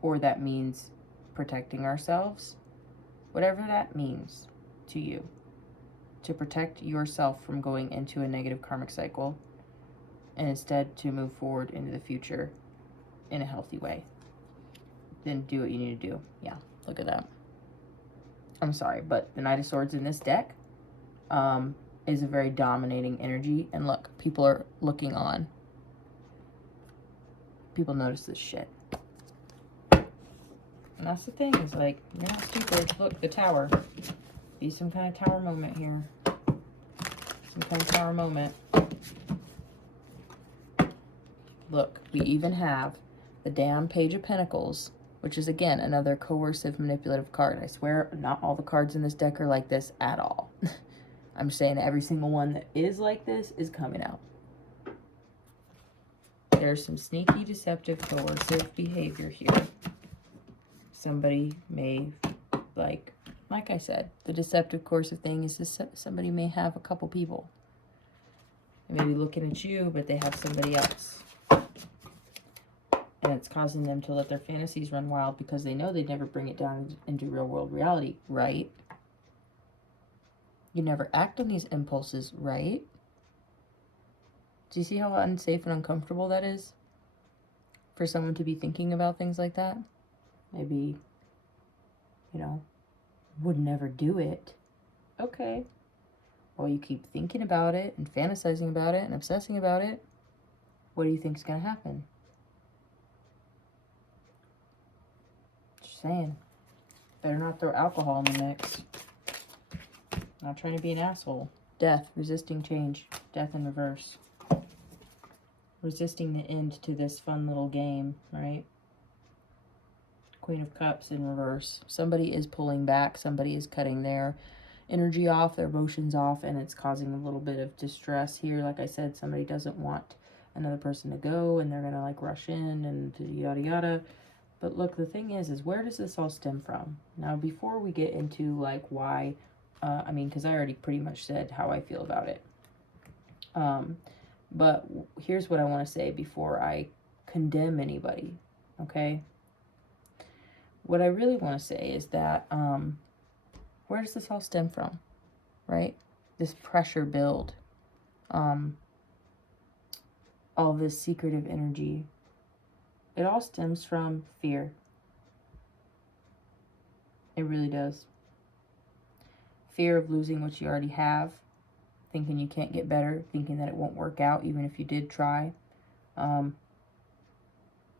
Or that means protecting ourselves. Whatever that means to you, to protect yourself from going into a negative karmic cycle and instead to move forward into the future in a healthy way, then do what you need to do. Yeah, look at that. I'm sorry, but the Knight of Swords in this deck is a very dominating energy. And look, people are looking on. People notice this shit. And that's the thing, is like, you're not stupid. Look, the Tower. Be some kind of tower moment here. Some kind of tower moment. Look, we even have the damn Page of Pentacles, which is, again, another coercive, manipulative card. I swear, not all the cards in this deck are like this at all. I'm saying every single one that is like this is coming out. There's some sneaky, deceptive, coercive behavior here. Somebody may, like I said, the deceptive, coercive thing is this, somebody may have a couple people. They may be looking at you, but they have somebody else. And it's causing them to let their fantasies run wild because they know they'd never bring it down into real world reality, right? You never act on these impulses, right? Do you see how unsafe and uncomfortable that is? For someone to be thinking about things like that? Maybe, you know, would never do it. Okay. Well, you keep thinking about it and fantasizing about it and obsessing about it. What do you think is going to happen? Just saying. Better not throw alcohol in the mix. Not trying to be an asshole. Death, resisting change. Death in reverse. Resisting the end to this fun little game, right? Queen of Cups in reverse. Somebody is pulling back. Somebody is cutting their energy off, their emotions off, and it's causing a little bit of distress here. Like I said, somebody doesn't want another person to go, and they're going to, like, rush in and yada yada. But look, the thing is where does this all stem from? Now, before we get into, like, why, I mean, because I already pretty much said how I feel about it. But here's what I want to say before I condemn anybody, okay? What I really want to say is that, where does this all stem from, right? This pressure build, all this secretive energy. It all stems from fear. It really does. Fear of losing what you already have, thinking you can't get better, thinking that it won't work out even if you did try.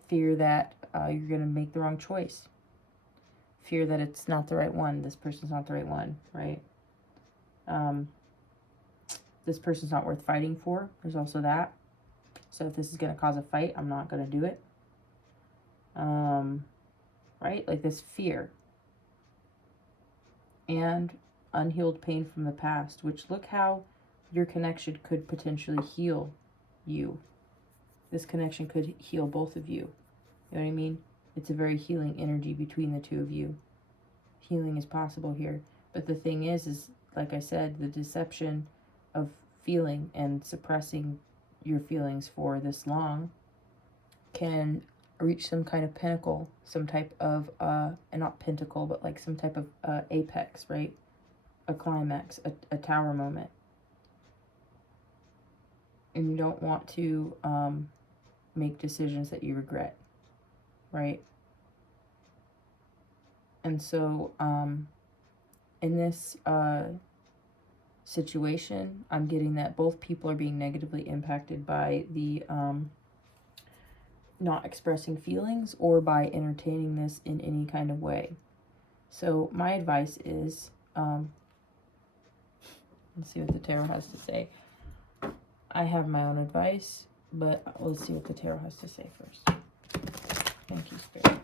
Fear that you're going to make the wrong choice. Fear that it's not the right one. This person's not the right one, right? This person's not worth fighting for. There's also that. So if this is going to cause a fight, I'm not going to do it. Right? Like this fear. And unhealed pain from the past, which look how your connection could potentially heal you. This connection could heal both of you. You know what I mean? It's a very healing energy between the two of you. Healing is possible here. But the thing is like I said, the deception of feeling and suppressing your feelings for this long can reach some kind of pinnacle, some type of, and not pentacle, but like some type of apex, right? A climax, a tower moment. And you don't want to make decisions that you regret, right? And so in this situation, I'm getting that both people are being negatively impacted by the not expressing feelings or by entertaining this in any kind of way. So my advice is, let's see what the tarot has to say. I have my own advice, but let's see what the tarot has to say first. Thank you, Spirit.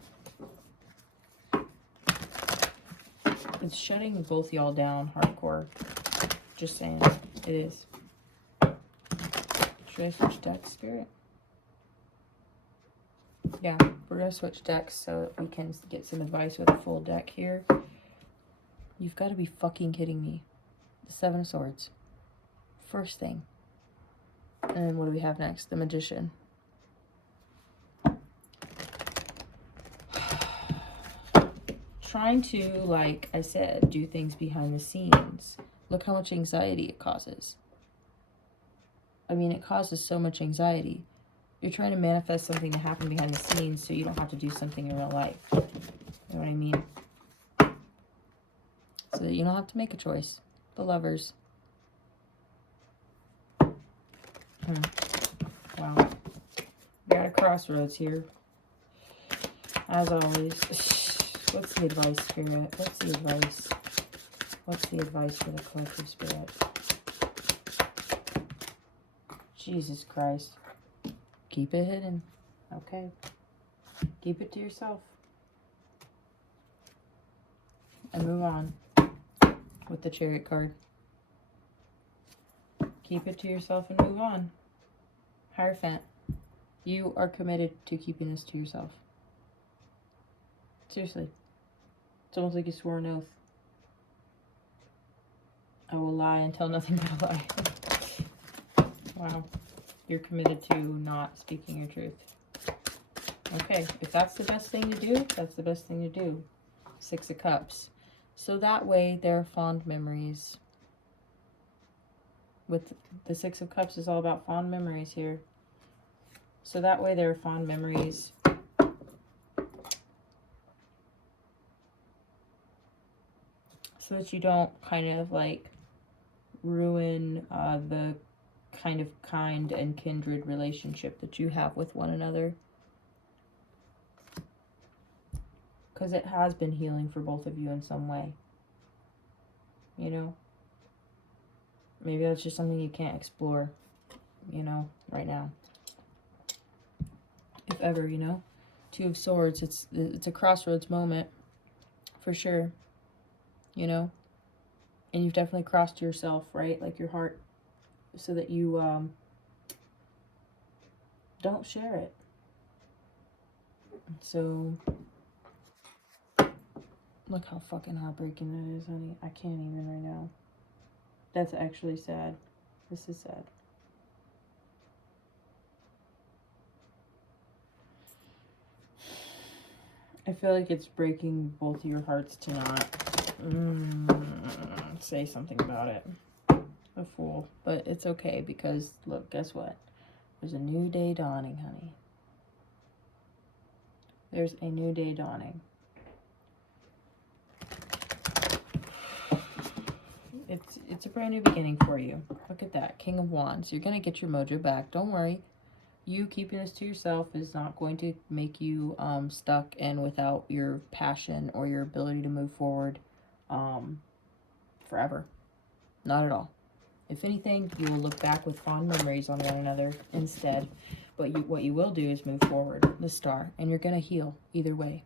It's shutting both y'all down hardcore. Just saying. It is. Should I switch decks, Spirit? Yeah, we're going to switch decks so we can get some advice with a full deck here. You've got to be fucking kidding me. The Seven of Swords. First thing. And then what do we have next? The Magician. Trying to, like I said, do things behind the scenes. Look how much anxiety it causes. I mean, it causes so much anxiety. You're trying to manifest something to happen behind the scenes so you don't have to do something in real life. You know what I mean? So that you don't have to make a choice. The Lovers. Wow. We're at a crossroads here. As always. What's the advice, Spirit? What's the advice? What's the advice for the collective, Spirit? Jesus Christ. Keep it hidden. Okay. Keep it to yourself. And move on with the Chariot card. Keep it to yourself and move on. Hierophant. You are committed to keeping this to yourself. Seriously. It's almost like you swore an oath. I will lie and tell nothing but a lie. Wow. You're committed to not speaking your truth. Okay, if that's the best thing to do, that's the best thing to do. 6 of Cups. So that way, there are fond memories. With the 6 of Cups is all about fond memories here. So that way, there are fond memories. So that you don't kind of like ruin the kind of kind and kindred relationship that you have with one another. Because it has been healing for both of you in some way. You know? Maybe that's just something you can't explore, you know, right now. If ever, you know? 2 of Swords, it's a crossroads moment. For sure. You know? And you've definitely crossed yourself, right? Like your heart. So that you don't share it. So... Look how fucking heartbreaking that is, honey. I can't even right now. That's actually sad. This is sad. I feel like it's breaking both of your hearts to not say something about it. A fool. But it's okay because, look, guess what? There's a new day dawning, honey. There's a new day dawning. It's a brand new beginning for you. Look at that. King of Wands. You're going to get your mojo back. Don't worry. You keeping this to yourself is not going to make you stuck and without your passion or your ability to move forward forever. Not at all. If anything, you will look back with fond memories on one another instead. But what you will do is move forward. The Star. And you're going to heal either way.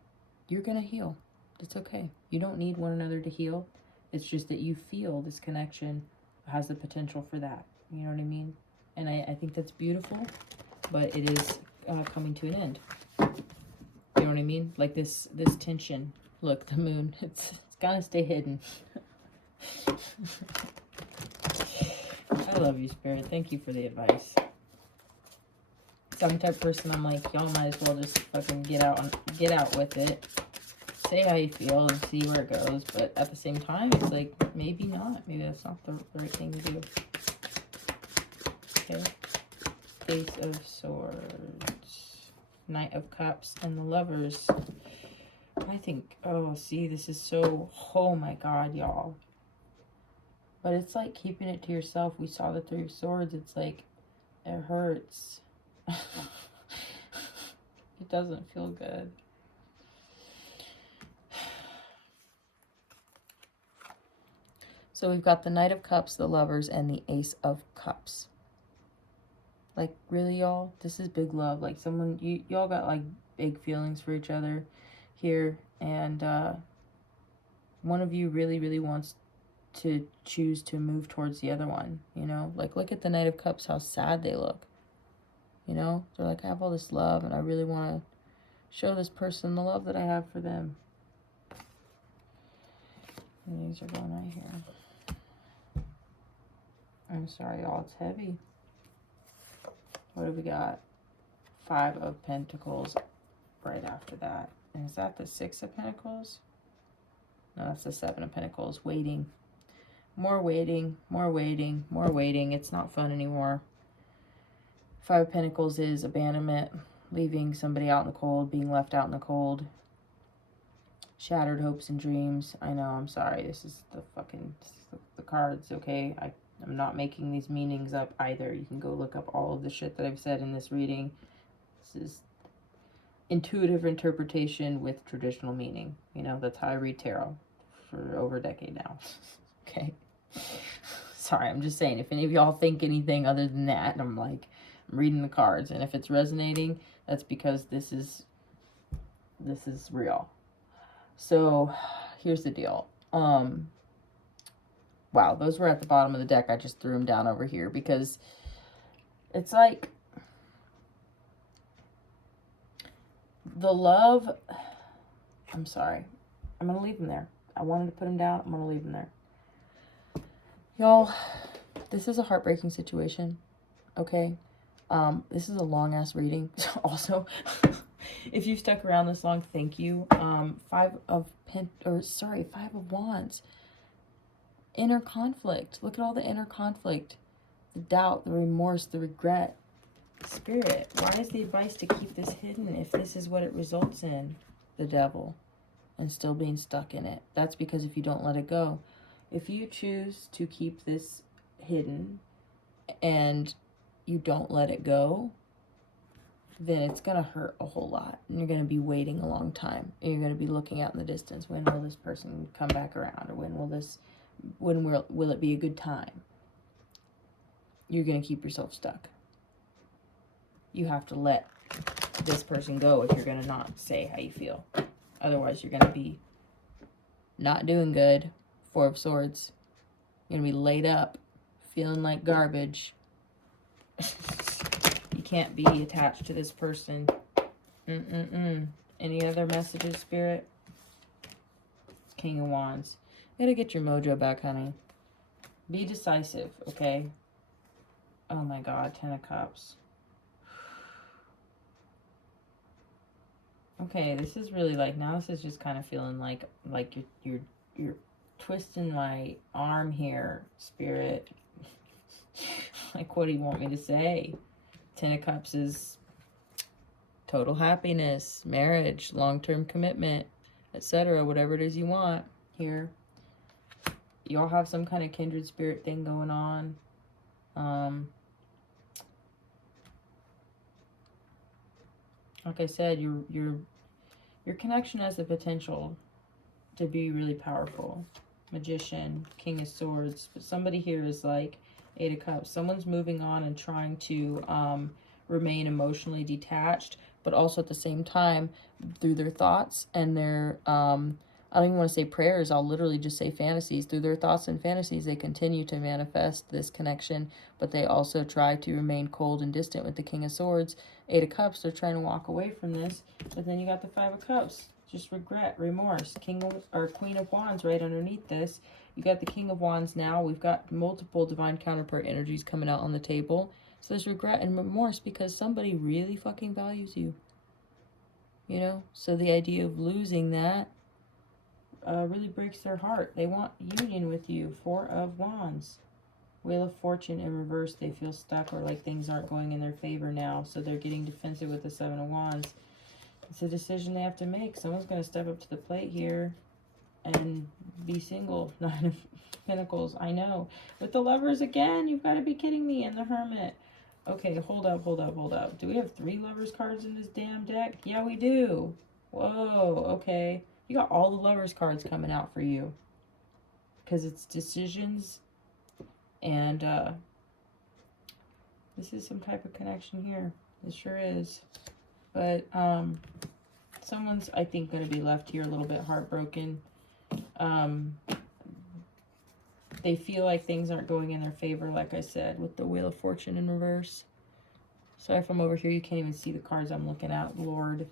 You're going to heal. It's okay. You don't need one another to heal. It's just that you feel this connection has the potential for that. You know what I mean? And I think that's beautiful, but it is coming to an end. You know what I mean? Like this tension. Look, the moon. It's gonna stay hidden. I love you, Spirit. Thank you for the advice. So I'm the type of person I'm like, y'all might as well just fucking get out with it. Say how you feel and see where it goes, but at the same time, it's like, maybe not. Maybe that's not the right thing to do. Okay. Ace of Swords. Knight of Cups and the Lovers. I think, oh, see, this is so, oh my God, y'all. But it's like keeping it to yourself. We saw the 3 of Swords. It's like, it hurts. It doesn't feel good. So we've got the Knight of Cups, the Lovers, and the Ace of Cups. Like, really, y'all? This is big love. Like, someone, y'all got, like, big feelings for each other here. And one of you really, really wants to choose to move towards the other one, you know? Like, look at the Knight of Cups, how sad they look. You know? They're like, I have all this love, and I really want to show this person the love that I have for them. And these are going right here. I'm sorry, y'all. It's heavy. What have we got? 5 of Pentacles right after that. And is that the 6 of Pentacles? No, that's the 7 of Pentacles. Waiting. More waiting. More waiting. More waiting. It's not fun anymore. 5 of Pentacles is abandonment. Leaving somebody out in the cold. Being left out in the cold. Shattered hopes and dreams. I know, I'm sorry. This is the cards, okay? I'm not making these meanings up either. You can go look up all of the shit that I've said in this reading. This is intuitive interpretation with traditional meaning. You know, that's how I read tarot for over a decade now. Okay? Sorry, I'm just saying. If any of y'all think anything other than that, I'm like, I'm reading the cards. And if it's resonating, that's because this is real. So, here's the deal. Wow, those were at the bottom of the deck. I just threw them down over here because it's like The love, I'm sorry. I'm going to leave him there. I wanted to put him down. I'm going to leave him there. Y'all, this is a heartbreaking situation, okay? This is a long-ass reading. Also, if you've stuck around this long, thank you. Five of Wands. Inner conflict. Look at all the inner conflict. The doubt, the remorse, the regret. Spirit, why is the advice to keep this hidden if this is what it results in? The Devil. And still being stuck in it. That's because if you don't let it go. If you choose to keep this hidden and you don't let it go, then it's going to hurt a whole lot. And you're going to be waiting a long time. And you're going to be looking out in the distance. When will this person come back around? Or when will it be a good time? You're going to keep yourself stuck. You have to let this person go if you're going to not say how you feel. Otherwise, you're going to be not doing good. Four of Swords. You're going to be laid up, feeling like garbage. You can't be attached to this person. Any other messages, Spirit? King of Wands. You gotta get your mojo back, honey. Be decisive, okay? Oh my God, Ten of Cups. Okay, this is really like, now this is just kind of feeling like you're twisting my arm here, Spirit. Like, what do you want me to say? Ten of Cups is total happiness, marriage, long-term commitment, etc. Whatever it is you want here. Y'all have some kind of kindred spirit thing going on. Like I said, your connection has the potential to be really powerful. Magician, King of Swords. But somebody here is like Eight of Cups. Someone's moving on and trying to remain emotionally detached, but also at the same time, through their thoughts and their, I don't even want to say prayers, I'll literally just say fantasies. Through their thoughts and fantasies, they continue to manifest this connection, but they also try to remain cold and distant with the King of Swords. Eight of Cups, they're trying to walk away from this, but then you got the Five of Cups. Just regret, remorse. Queen of Wands right underneath this. You got the King of Wands now. We've got multiple divine counterpart energies coming out on the table. So there's regret and remorse because somebody really fucking values you. You know? So the idea of losing that really breaks their heart. They want union with you. Four of Wands. Wheel of Fortune in reverse. They feel stuck or like things aren't going in their favor now. So they're getting defensive with the Seven of Wands. It's a decision they have to make. Someone's going to step up to the plate here and be single. Nine of Pentacles. I know. With the Lovers again, you've got to be kidding me. And the Hermit. Okay, hold up. Do we have 3 Lovers cards in this damn deck? Yeah, we do. Whoa, okay. You got all the Lovers cards coming out for you. Because it's decisions. And this is some type of connection here. It sure is. But someone's, I think, going to be left here a little bit heartbroken. They feel like things aren't going in their favor, like I said, with the Wheel of Fortune in reverse. Sorry if I'm over here. You can't even see the cards I'm looking at. Lord.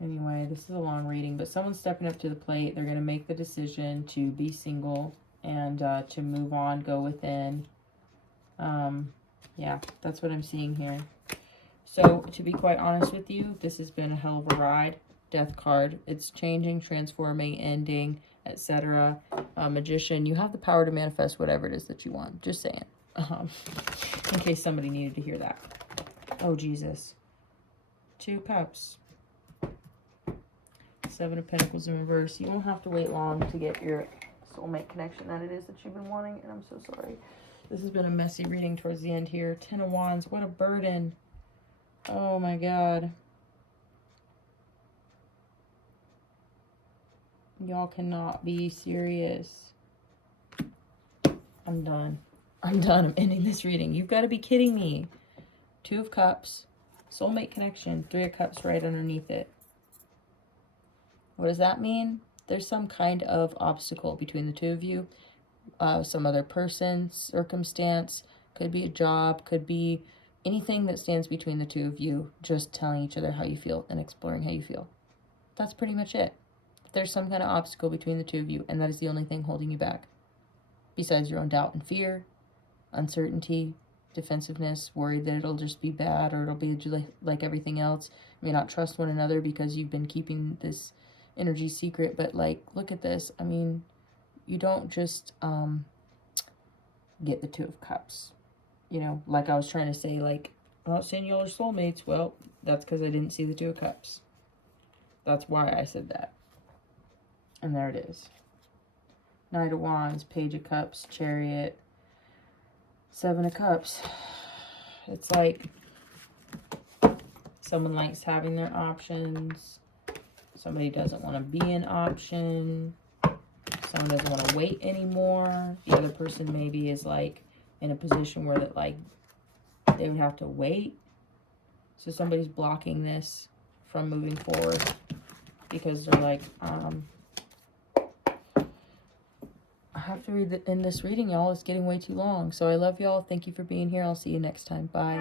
Anyway, this is a long reading, but someone's stepping up to the plate. They're going to make the decision to be single and to move on, go within. Yeah, that's what I'm seeing here. So, to be quite honest with you, this has been a hell of a ride. Death card. It's changing, transforming, ending, etc. Magician. You have the power to manifest whatever it is that you want. Just saying. In case somebody needed to hear that. Oh, Jesus. 2 Cups. 7 of Pentacles in reverse. You won't have to wait long to get your soulmate connection that it is that you've been wanting. And I'm so sorry. This has been a messy reading towards the end here. 10 of Wands. What a burden. Oh my God. Y'all cannot be serious. I'm done. I'm ending this reading. You've got to be kidding me. 2 of Cups. Soulmate connection. 3 of Cups right underneath it. What does that mean? There's some kind of obstacle between the 2 of you. Some other person, circumstance. Could be a job. Could be anything that stands between the two of you, just telling each other how you feel and exploring how you feel. That's pretty much it. There's some kind of obstacle between the two of you, and that is the only thing holding you back. Besides your own doubt and fear, uncertainty, defensiveness, worried that it'll just be bad or it'll be like everything else. You may not trust one another because you've been keeping this energy secret, but like, look at this. I mean, you don't just get the Two of Cups. You know, like I was trying to say, like, I'm not saying y'all are soulmates. Well, that's because I didn't see the Two of Cups. That's why I said that. And there it is. Knight of Wands, Page of Cups, Chariot, Seven of Cups. It's like someone likes having their options. Somebody doesn't want to be an option. Someone doesn't want to wait anymore. The other person maybe is like in a position where that like they would have to wait. So somebody's blocking this from moving forward because they're like, I have to end this reading, y'all. It's getting way too long. So I love y'all. Thank you for being here. I'll see you next time. Bye.